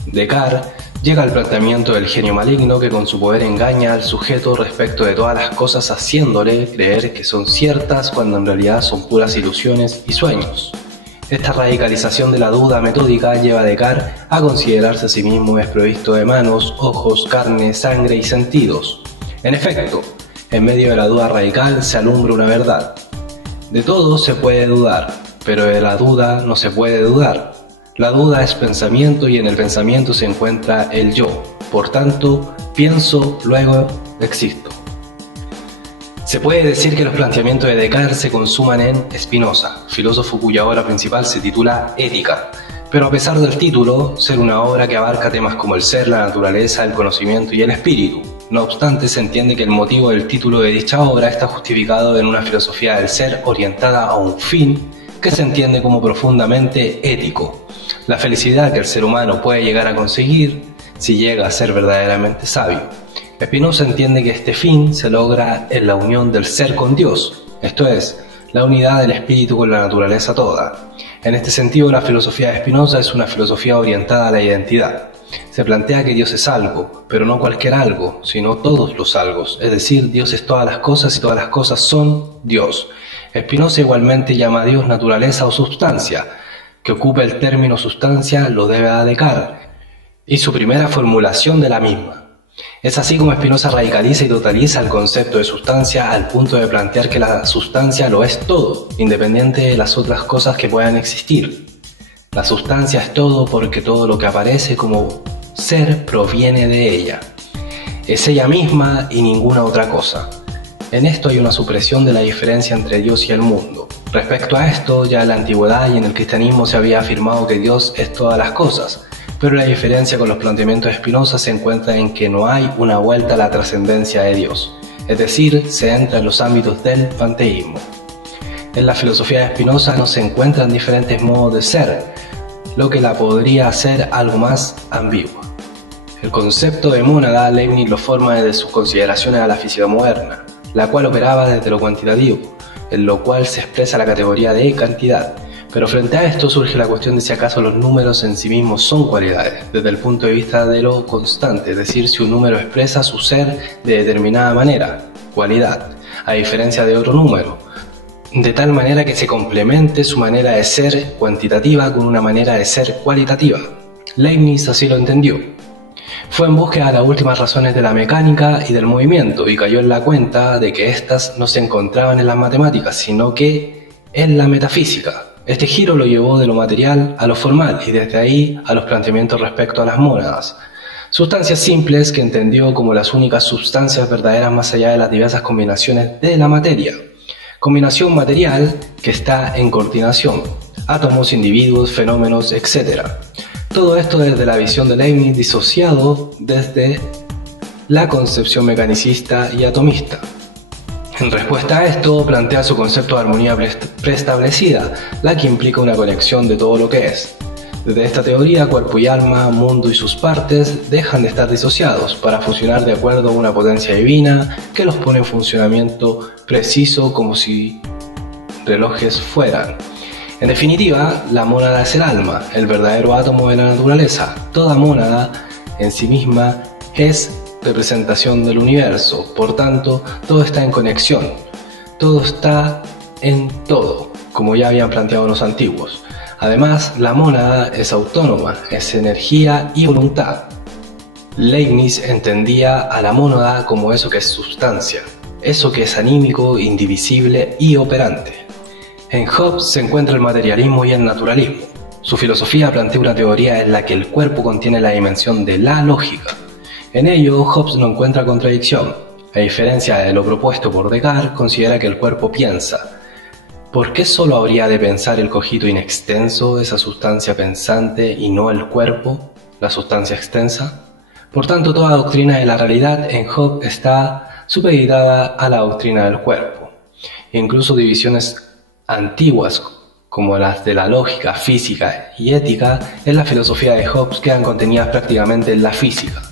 Descartes Llega al planteamiento del genio maligno que con su poder engaña al sujeto respecto de todas las cosas, haciéndole creer que son ciertas cuando en realidad son puras ilusiones y sueños. Esta radicalización de la duda metódica lleva a Descartes a considerarse a sí mismo desprovisto de manos, ojos, carne, sangre y sentidos. En efecto, en medio de la duda radical se alumbra una verdad. De todo se puede dudar, pero de la duda no se puede dudar. La duda es pensamiento y en el pensamiento se encuentra el yo. Por tanto, pienso, luego existo. Se puede decir que los planteamientos de Descartes se consuman en Spinoza, filósofo cuya obra principal se titula Ética. Pero a pesar del título, ser una obra que abarca temas como el ser, la naturaleza, el conocimiento y el espíritu. No obstante, se entiende que el motivo del título de dicha obra está justificado en una filosofía del ser orientada a un fin que se entiende como profundamente ético. La felicidad que el ser humano puede llegar a conseguir si llega a ser verdaderamente sabio. Spinoza entiende que este fin se logra en la unión del ser con Dios, esto es, la unidad del espíritu con la naturaleza toda. En este sentido, la filosofía de Spinoza es una filosofía orientada a la identidad. Se plantea que Dios es algo, pero no cualquier algo, sino todos los algos, es decir, Dios es todas las cosas y todas las cosas son Dios. Spinoza igualmente llama a Dios naturaleza o substancia. Que ocupe el término sustancia lo debe a Descartes, y su primera formulación de la misma. Es así como Spinoza radicaliza y totaliza el concepto de sustancia al punto de plantear que la sustancia lo es todo, independiente de las otras cosas que puedan existir. La sustancia es todo porque todo lo que aparece como ser proviene de ella. Es ella misma y ninguna otra cosa. En esto hay una supresión de la diferencia entre Dios y el mundo. Respecto a esto, ya en la antigüedad y en el cristianismo se había afirmado que Dios es todas las cosas, pero la diferencia con los planteamientos de Spinoza se encuentra en que no hay una vuelta a la trascendencia de Dios, es decir, se entra en los ámbitos del panteísmo. En la filosofía de Spinoza no se encuentran diferentes modos de ser, lo que la podría hacer algo más ambigua. El concepto de mónada Leibniz lo forma desde sus consideraciones a la física moderna, la cual operaba desde lo cuantitativo, en lo cual se expresa la categoría de cantidad. Pero frente a esto surge la cuestión de si acaso los números en sí mismos son cualidades, desde el punto de vista de lo constante, es decir, si un número expresa su ser de determinada manera, cualidad, a diferencia de otro número, de tal manera que se complemente su manera de ser cuantitativa con una manera de ser cualitativa. Leibniz así lo entendió. Fue en búsqueda de las últimas razones de la mecánica y del movimiento y cayó en la cuenta de que éstas no se encontraban en las matemáticas, sino que en la metafísica. Este giro lo llevó de lo material a lo formal y desde ahí a los planteamientos respecto a las mónadas. Sustancias simples que entendió como las únicas sustancias verdaderas más allá de las diversas combinaciones de la materia. Combinación material que está en coordinación, átomos, individuos, fenómenos, etc. Todo esto desde la visión de Leibniz disociado desde la concepción mecanicista y atomista. En respuesta a esto, plantea su concepto de armonía preestablecida, la que implica una conexión de todo lo que es. Desde esta teoría, cuerpo y alma, mundo y sus partes dejan de estar disociados para fusionar de acuerdo a una potencia divina que los pone en funcionamiento preciso como si relojes fueran. En definitiva, la mónada es el alma, el verdadero átomo de la naturaleza. Toda mónada en sí misma es representación del universo, por tanto, todo está en conexión, todo está en todo, como ya habían planteado los antiguos. Además, la mónada es autónoma, es energía y voluntad. Leibniz entendía a la mónada como eso que es sustancia, eso que es anímico, indivisible y operante. En Hobbes se encuentra el materialismo y el naturalismo. Su filosofía plantea una teoría en la que el cuerpo contiene la dimensión de la lógica. En ello, Hobbes no encuentra contradicción. A diferencia de lo propuesto por Descartes, considera que el cuerpo piensa. ¿Por qué solo habría de pensar el cogito in extenso, esa sustancia pensante, y no el cuerpo, la sustancia extensa? Por tanto, toda doctrina de la realidad en Hobbes está supeditada a la doctrina del cuerpo. Incluso divisiones antiguas, como las de la lógica, física y ética, en la filosofía de Hobbes quedan contenidas prácticamente en la física.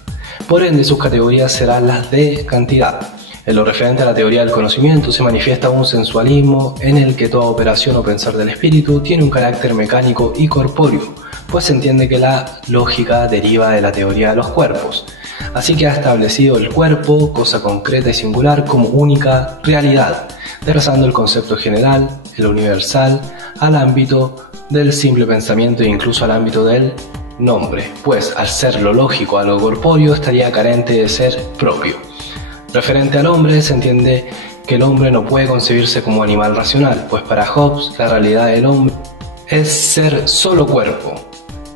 Por ende, sus categorías serán las de cantidad. En lo referente a la teoría del conocimiento se manifiesta un sensualismo en el que toda operación o pensar del espíritu tiene un carácter mecánico y corpóreo, pues se entiende que la lógica deriva de la teoría de los cuerpos, así que ha establecido el cuerpo, cosa concreta y singular, como única realidad, desplazando el concepto general, el universal, al ámbito del simple pensamiento e incluso al ámbito del nombre, pues al ser lo lógico a lo corpóreo estaría carente de ser propio. Referente al hombre, se entiende que el hombre no puede concebirse como animal racional, pues para Hobbes la realidad del hombre es ser solo cuerpo.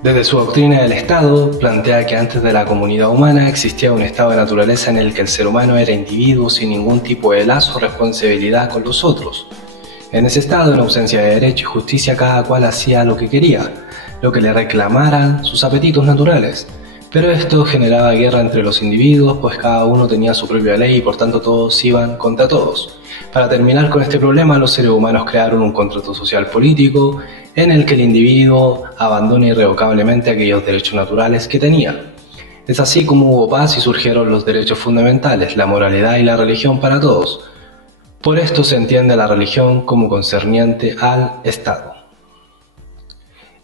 Desde su doctrina del Estado, plantea que antes de la comunidad humana existía un estado de naturaleza en el que el ser humano era individuo sin ningún tipo de lazo o responsabilidad con los otros. En ese estado, en ausencia de derecho y justicia, cada cual hacía lo que quería, lo que le reclamaran sus apetitos naturales. Pero esto generaba guerra entre los individuos, pues cada uno tenía su propia ley y por tanto todos iban contra todos. Para terminar con este problema, los seres humanos crearon un contrato social político en el que el individuo abandona irrevocablemente aquellos derechos naturales que tenía. Es así como hubo paz y surgieron los derechos fundamentales, la moralidad y la religión para todos. Por esto se entiende la religión como concerniente al Estado.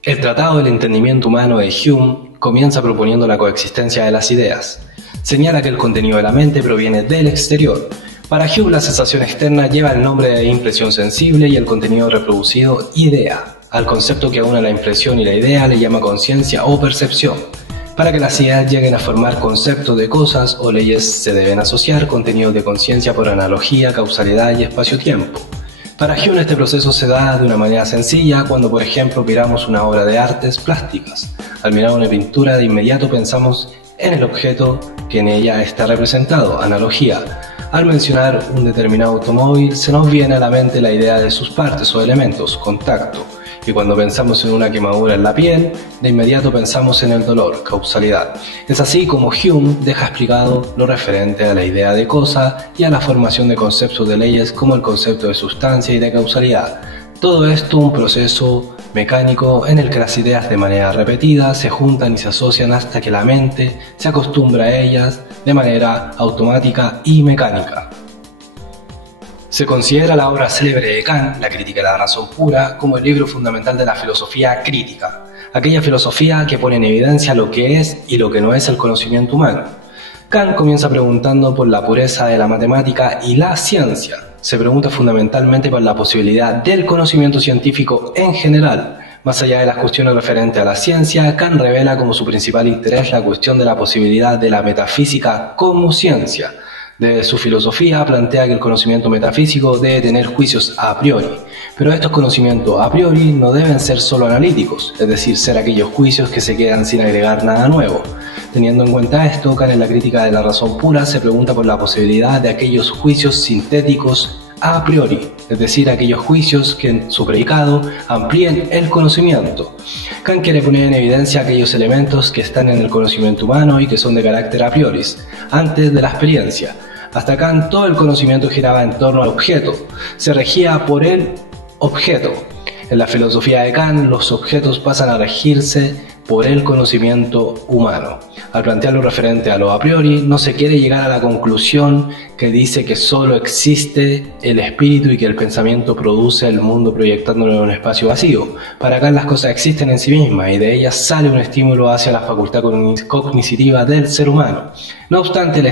El Tratado del Entendimiento Humano de Hume comienza proponiendo la coexistencia de las ideas. Señala que el contenido de la mente proviene del exterior. Para Hume, la sensación externa lleva el nombre de impresión sensible y el contenido reproducido, idea. Al concepto que aúna la impresión y la idea le llama conciencia o percepción. Para que las ideas lleguen a formar conceptos de cosas o leyes se deben asociar contenidos de conciencia por analogía, causalidad y espacio-tiempo. Para Hume este proceso se da de una manera sencilla cuando, por ejemplo, miramos una obra de artes plásticas. Al mirar una pintura, de inmediato pensamos en el objeto que en ella está representado, analogía. Al mencionar un determinado automóvil, se nos viene a la mente la idea de sus partes o elementos, contacto. Y cuando pensamos en una quemadura en la piel, de inmediato pensamos en el dolor, causalidad. Es así como Hume deja explicado lo referente a la idea de cosa y a la formación de conceptos de leyes como el concepto de sustancia y de causalidad. Todo esto un proceso mecánico en el que las ideas de manera repetida se juntan y se asocian hasta que la mente se acostumbra a ellas de manera automática y mecánica. Se considera la obra célebre de Kant, La crítica de la razón pura, como el libro fundamental de la filosofía crítica, aquella filosofía que pone en evidencia lo que es y lo que no es el conocimiento humano. Kant comienza preguntando por la pureza de la matemática y la ciencia. Se pregunta fundamentalmente por la posibilidad del conocimiento científico en general. Más allá de las cuestiones referentes a la ciencia, Kant revela como su principal interés la cuestión de la posibilidad de la metafísica como ciencia. De su filosofía plantea que el conocimiento metafísico debe tener juicios a priori, pero estos conocimientos a priori no deben ser solo analíticos, es decir, ser aquellos juicios que se quedan sin agregar nada nuevo. Teniendo en cuenta esto, Kant en La crítica de la razón pura se pregunta por la posibilidad de aquellos juicios sintéticos a priori, es decir, aquellos juicios que en su predicado amplíen el conocimiento. Kant quiere poner en evidencia aquellos elementos que están en el conocimiento humano y que son de carácter a priori, antes de la experiencia. Hasta Kant todo el conocimiento giraba en torno al objeto, se regía por el objeto. En la filosofía de Kant, los objetos pasan a regirse por el conocimiento humano. Al plantear lo referente a lo a priori, no se quiere llegar a la conclusión que dice que solo existe el espíritu y que el pensamiento produce el mundo proyectándolo en un espacio vacío. Para Kant las cosas existen en sí mismas y de ellas sale un estímulo hacia la facultad cognitiva del ser humano. No obstante, el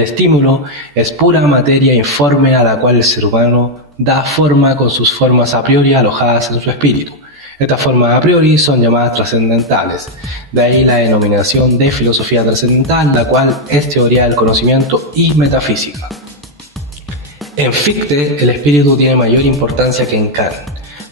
estímulo es pura materia informe a la cual el ser humano da forma con sus formas a priori alojadas en su espíritu. Estas formas a priori son llamadas trascendentales, de ahí la denominación de filosofía trascendental, la cual es teoría del conocimiento y metafísica. En Fichte, el espíritu tiene mayor importancia que en Kant,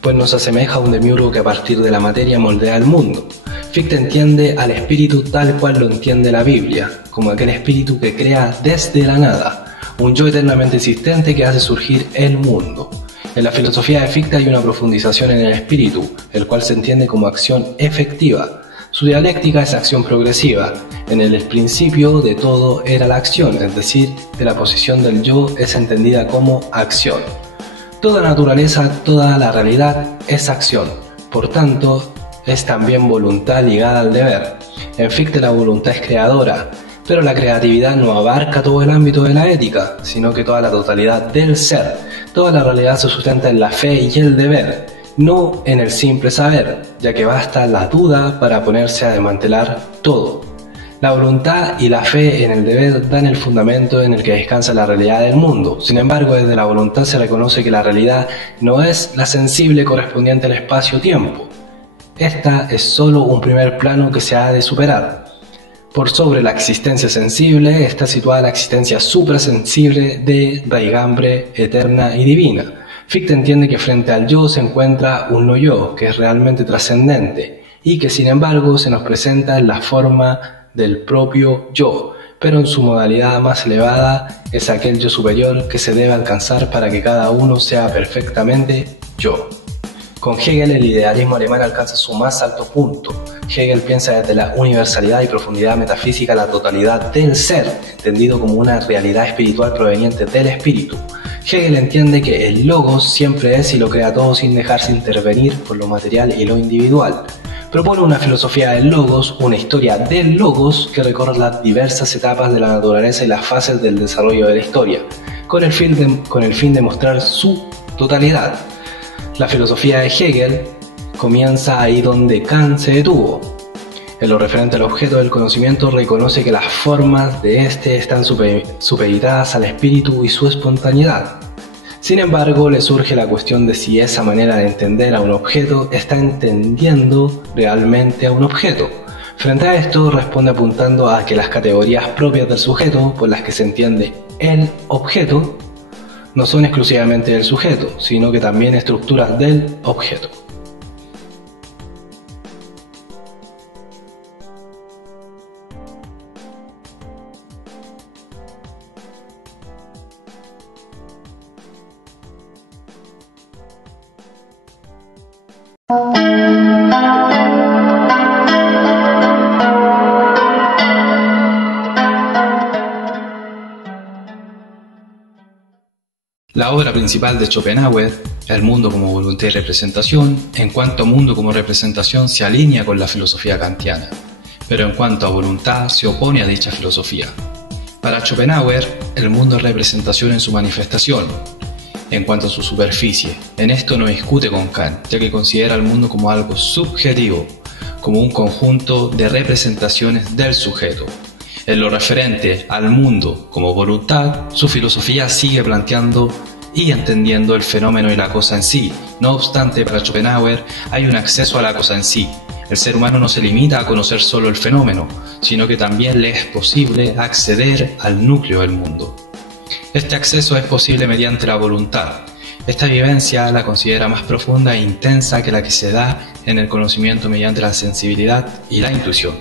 pues nos asemeja a un demiurgo que a partir de la materia moldea el mundo. Fichte entiende al espíritu tal cual lo entiende la Biblia, como aquel espíritu que crea desde la nada, un yo eternamente existente que hace surgir el mundo. En la filosofía de Fichte hay una profundización en el espíritu, el cual se entiende como acción efectiva. Su dialéctica es acción progresiva. En el principio de todo era la acción, es decir, que la posición del yo es entendida como acción. Toda naturaleza, toda la realidad es acción. Por tanto, es también voluntad ligada al deber. En Fichte la voluntad es creadora, pero la creatividad no abarca todo el ámbito de la ética, sino que toda la totalidad del ser. Toda la realidad se sustenta en la fe y el deber. no en el simple saber, ya que basta la duda para ponerse a desmantelar todo. La voluntad y la fe en el deber dan el fundamento en el que descansa la realidad del mundo. Sin embargo, desde la voluntad se reconoce que la realidad no es la sensible correspondiente al espacio-tiempo. Esta es solo un primer plano que se ha de superar. Por sobre la existencia sensible está situada la existencia suprasensible de raigambre eterna y divina. Fichte entiende que frente al yo se encuentra un no yo, que es realmente trascendente, y que sin embargo se nos presenta en la forma del propio yo, pero en su modalidad más elevada es aquel yo superior que se debe alcanzar para que cada uno sea perfectamente yo. Con Hegel el idealismo alemán alcanza su más alto punto. Hegel piensa desde la universalidad y profundidad metafísica la totalidad del ser, entendido como una realidad espiritual proveniente del espíritu. Hegel entiende que el logos siempre es y lo crea todo sin dejarse intervenir por lo material y lo individual. Propone una filosofía del logos, una historia del logos que recorre las diversas etapas de la naturaleza y las fases del desarrollo de la historia, con el fin de mostrar su totalidad. La filosofía de Hegel comienza ahí donde Kant se detuvo. En lo referente al objeto del conocimiento reconoce que las formas de éste están supeditadas al espíritu y su espontaneidad. Sin embargo, le surge la cuestión de si esa manera de entender a un objeto está entendiendo realmente a un objeto. Frente a esto, responde apuntando a que las categorías propias del sujeto, por las que se entiende el objeto, no son exclusivamente del sujeto, sino que también estructuras del objeto. La obra principal de Schopenhauer, El mundo como voluntad y representación, en cuanto a mundo como representación se alinea con la filosofía kantiana, pero en cuanto a voluntad se opone a dicha filosofía. Para Schopenhauer, el mundo es representación en su manifestación. En cuanto a su superficie, en esto no discute con Kant, ya que considera el mundo como algo subjetivo, como un conjunto de representaciones del sujeto. En lo referente al mundo como voluntad, su filosofía sigue planteando y entendiendo el fenómeno y la cosa en sí. No obstante, para Schopenhauer hay un acceso a la cosa en sí. El ser humano no se limita a conocer solo el fenómeno, sino que también le es posible acceder al núcleo del mundo. Este acceso es posible mediante la voluntad. Esta vivencia la considera más profunda e intensa que la que se da en el conocimiento mediante la sensibilidad y la intuición.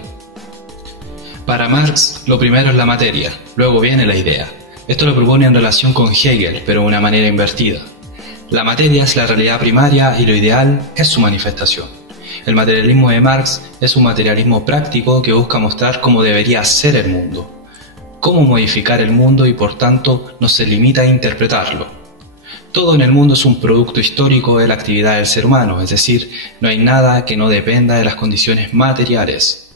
Para Marx, lo primero es la materia, luego viene la idea. Esto lo propone en relación con Hegel, pero de una manera invertida. La materia es la realidad primaria y lo ideal es su manifestación. El materialismo de Marx es un materialismo práctico que busca mostrar cómo debería ser el mundo, cómo modificar el mundo y por tanto no se limita a interpretarlo. Todo en el mundo es un producto histórico de la actividad del ser humano, es decir, no hay nada que no dependa de las condiciones materiales.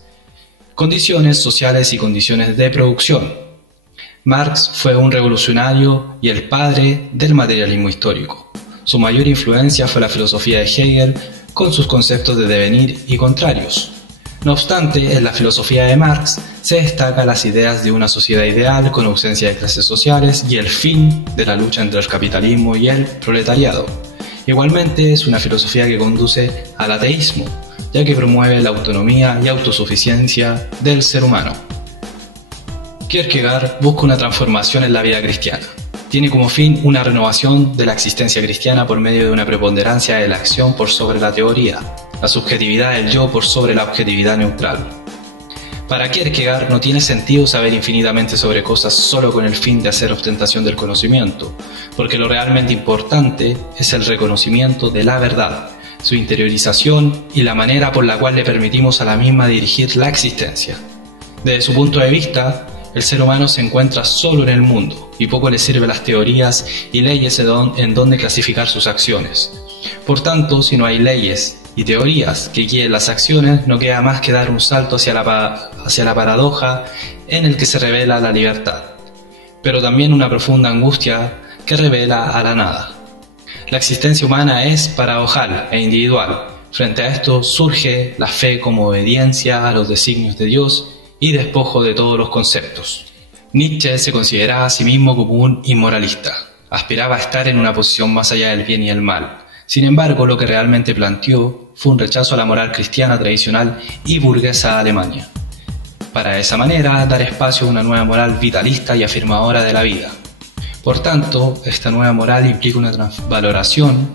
Condiciones sociales y condiciones de producción. Marx fue un revolucionario y el padre del materialismo histórico. Su mayor influencia fue la filosofía de Hegel con sus conceptos de devenir y contrarios. No obstante, en la filosofía de Marx se destacan las ideas de una sociedad ideal con ausencia de clases sociales y el fin de la lucha entre el capitalismo y el proletariado. Igualmente es una filosofía que conduce al ateísmo, ya que promueve la autonomía y autosuficiencia del ser humano. Kierkegaard busca una transformación en la vida cristiana. Tiene como fin una renovación de la existencia cristiana por medio de una preponderancia de la acción por sobre la teoría, la subjetividad del yo por sobre la objetividad neutral. Para Kierkegaard no tiene sentido saber infinitamente sobre cosas solo con el fin de hacer ostentación del conocimiento, porque lo realmente importante es el reconocimiento de la verdad, su interiorización y la manera por la cual le permitimos a la misma dirigir la existencia. Desde su punto de vista, el ser humano se encuentra solo en el mundo y poco le sirven las teorías y leyes en donde clasificar sus acciones. Por tanto, si no hay leyes y teorías que guíen las acciones, no queda más que dar un salto hacia la paradoja en el que se revela la libertad, pero también una profunda angustia que revela a la nada. La existencia humana es paradojal e individual. Frente a esto surge la fe como obediencia a los designios de Dios y despojo de todos los conceptos. Nietzsche se consideraba a sí mismo como un inmoralista. Aspiraba a estar en una posición más allá del bien y el mal. Sin embargo, lo que realmente planteó fue un rechazo a la moral cristiana tradicional y burguesa de Alemania, para de esa manera dar espacio a una nueva moral vitalista y afirmadora de la vida. Por tanto, esta nueva moral implica una transvaloración,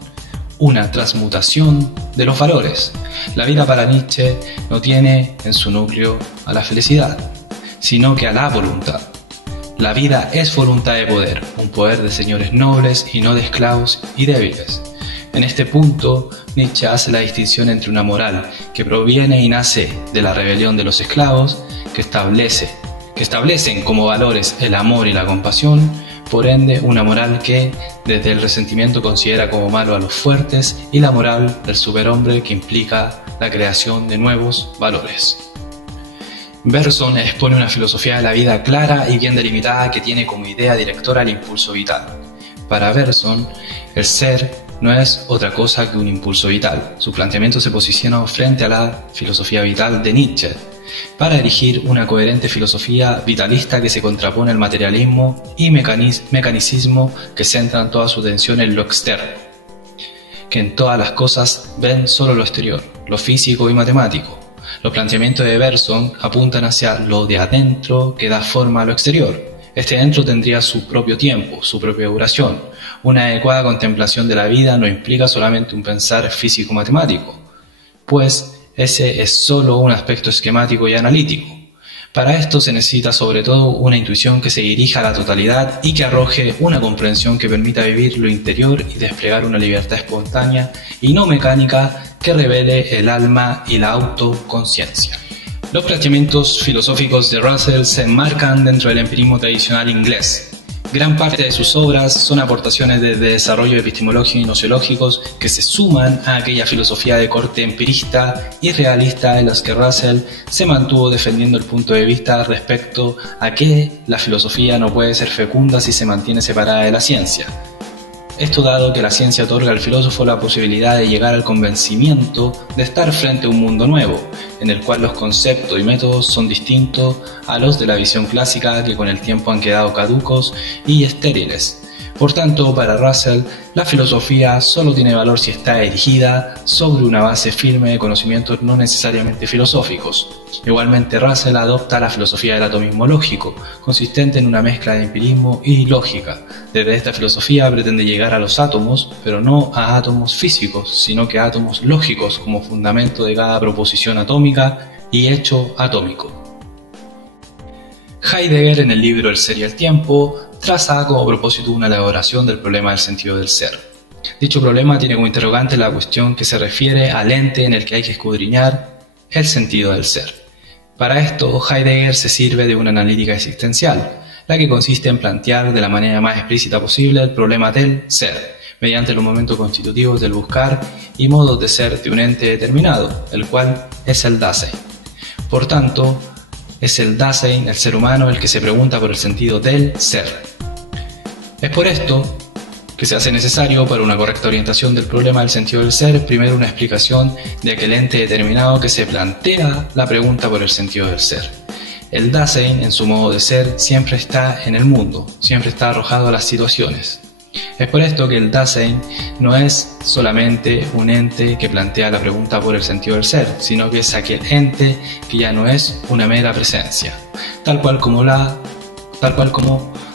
una transmutación de los valores. La vida para Nietzsche no tiene en su núcleo a la felicidad, sino que a la voluntad. La vida es voluntad de poder, un poder de señores nobles y no de esclavos y débiles. En este punto, Nietzsche hace la distinción entre una moral que proviene y nace de la rebelión de los esclavos, que establecen como valores el amor y la compasión, por ende una moral que desde el resentimiento considera como malo a los fuertes, y la moral del superhombre que implica la creación de nuevos valores. Bergson expone una filosofía de la vida clara y bien delimitada que tiene como idea directora el impulso vital. Para Bergson, el ser no es otra cosa que un impulso vital. Su planteamiento se posiciona frente a la filosofía vital de Nietzsche, para erigir una coherente filosofía vitalista que se contrapone al materialismo y mecanicismo que centran toda su atención en lo externo, que en todas las cosas ven solo lo exterior, lo físico y matemático. Los planteamientos de Bergson apuntan hacia lo de adentro que da forma a lo exterior. Este adentro tendría su propio tiempo, su propia duración. Una adecuada contemplación de la vida no implica solamente un pensar físico-matemático, pues ese es solo un aspecto esquemático y analítico. Para esto se necesita sobre todo una intuición que se dirija a la totalidad y que arroje una comprensión que permita vivir lo interior y desplegar una libertad espontánea y no mecánica que revele el alma y la autoconciencia. Los planteamientos filosóficos de Russell se enmarcan dentro del empirismo tradicional inglés. Gran parte de sus obras son aportaciones de desarrollo epistemológico y nociológicos que se suman a aquella filosofía de corte empirista y realista en las que Russell se mantuvo defendiendo el punto de vista respecto a que la filosofía no puede ser fecunda si se mantiene separada de la ciencia. Esto dado que la ciencia otorga al filósofo la posibilidad de llegar al convencimiento de estar frente a un mundo nuevo, en el cual los conceptos y métodos son distintos a los de la visión clásica que con el tiempo han quedado caducos y estériles. Por tanto, para Russell, la filosofía solo tiene valor si está erigida sobre una base firme de conocimientos no necesariamente filosóficos. Igualmente, Russell adopta la filosofía del atomismo lógico, consistente en una mezcla de empirismo y lógica. Desde esta filosofía pretende llegar a los átomos, pero no a átomos físicos, sino que a átomos lógicos como fundamento de cada proposición atómica y hecho atómico. Heidegger, en el libro El ser y el tiempo, traza como propósito una elaboración del problema del sentido del ser. Dicho problema tiene como interrogante la cuestión que se refiere al ente en el que hay que escudriñar el sentido del ser. Para esto, Heidegger se sirve de una analítica existencial, la que consiste en plantear de la manera más explícita posible el problema del ser, mediante los momentos constitutivos del buscar y modos de ser de un ente determinado, el cual es el Dasein. Por tanto, es el Dasein, el ser humano, el que se pregunta por el sentido del ser. Es por esto que se hace necesario, para una correcta orientación del problema del sentido del ser, primero una explicación de aquel ente determinado que se plantea la pregunta por el sentido del ser. El Dasein, en su modo de ser, siempre está en el mundo, siempre está arrojado a las situaciones. Es por esto que el Dasein no es solamente un ente que plantea la pregunta por el sentido del ser, sino que es aquel ente que ya no es una mera presencia, tal cual como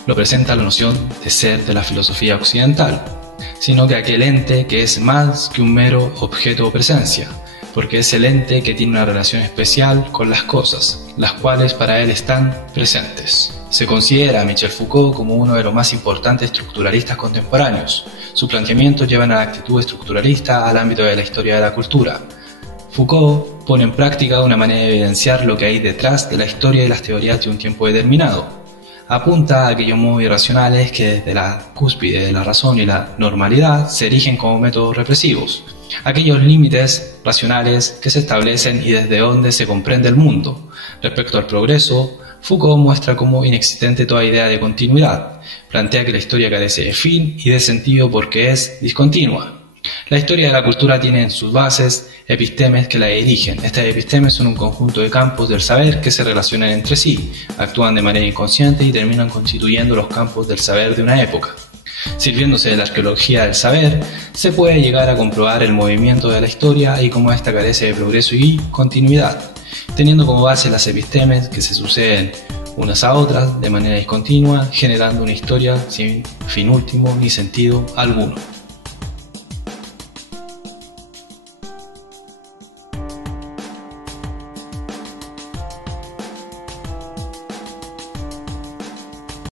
lo presenta la noción de ser de la filosofía occidental, sino que aquel ente que es más que un mero objeto o presencia, porque es el ente que tiene una relación especial con las cosas, las cuales para él están presentes. Se considera a Michel Foucault como uno de los más importantes estructuralistas contemporáneos. Sus planteamientos llevan a la actitud estructuralista al ámbito de la historia de la cultura. Foucault pone en práctica una manera de evidenciar lo que hay detrás de la historia y las teorías de un tiempo determinado. Apunta a aquellos modos irracionales que desde la cúspide de la razón y la normalidad se erigen como métodos represivos, aquellos límites racionales que se establecen y desde donde se comprende el mundo. Respecto al progreso, Foucault muestra como inexistente toda idea de continuidad. Plantea que la historia carece de fin y de sentido porque es discontinua. La historia de la cultura tiene en sus bases epistemes que la dirigen. Estas epistemes son un conjunto de campos del saber que se relacionan entre sí, actúan de manera inconsciente y terminan constituyendo los campos del saber de una época. Sirviéndose de la arqueología del saber, se puede llegar a comprobar el movimiento de la historia y cómo ésta carece de progreso y continuidad, teniendo como base las epistemes que se suceden unas a otras de manera discontinua, generando una historia sin fin último ni sentido alguno.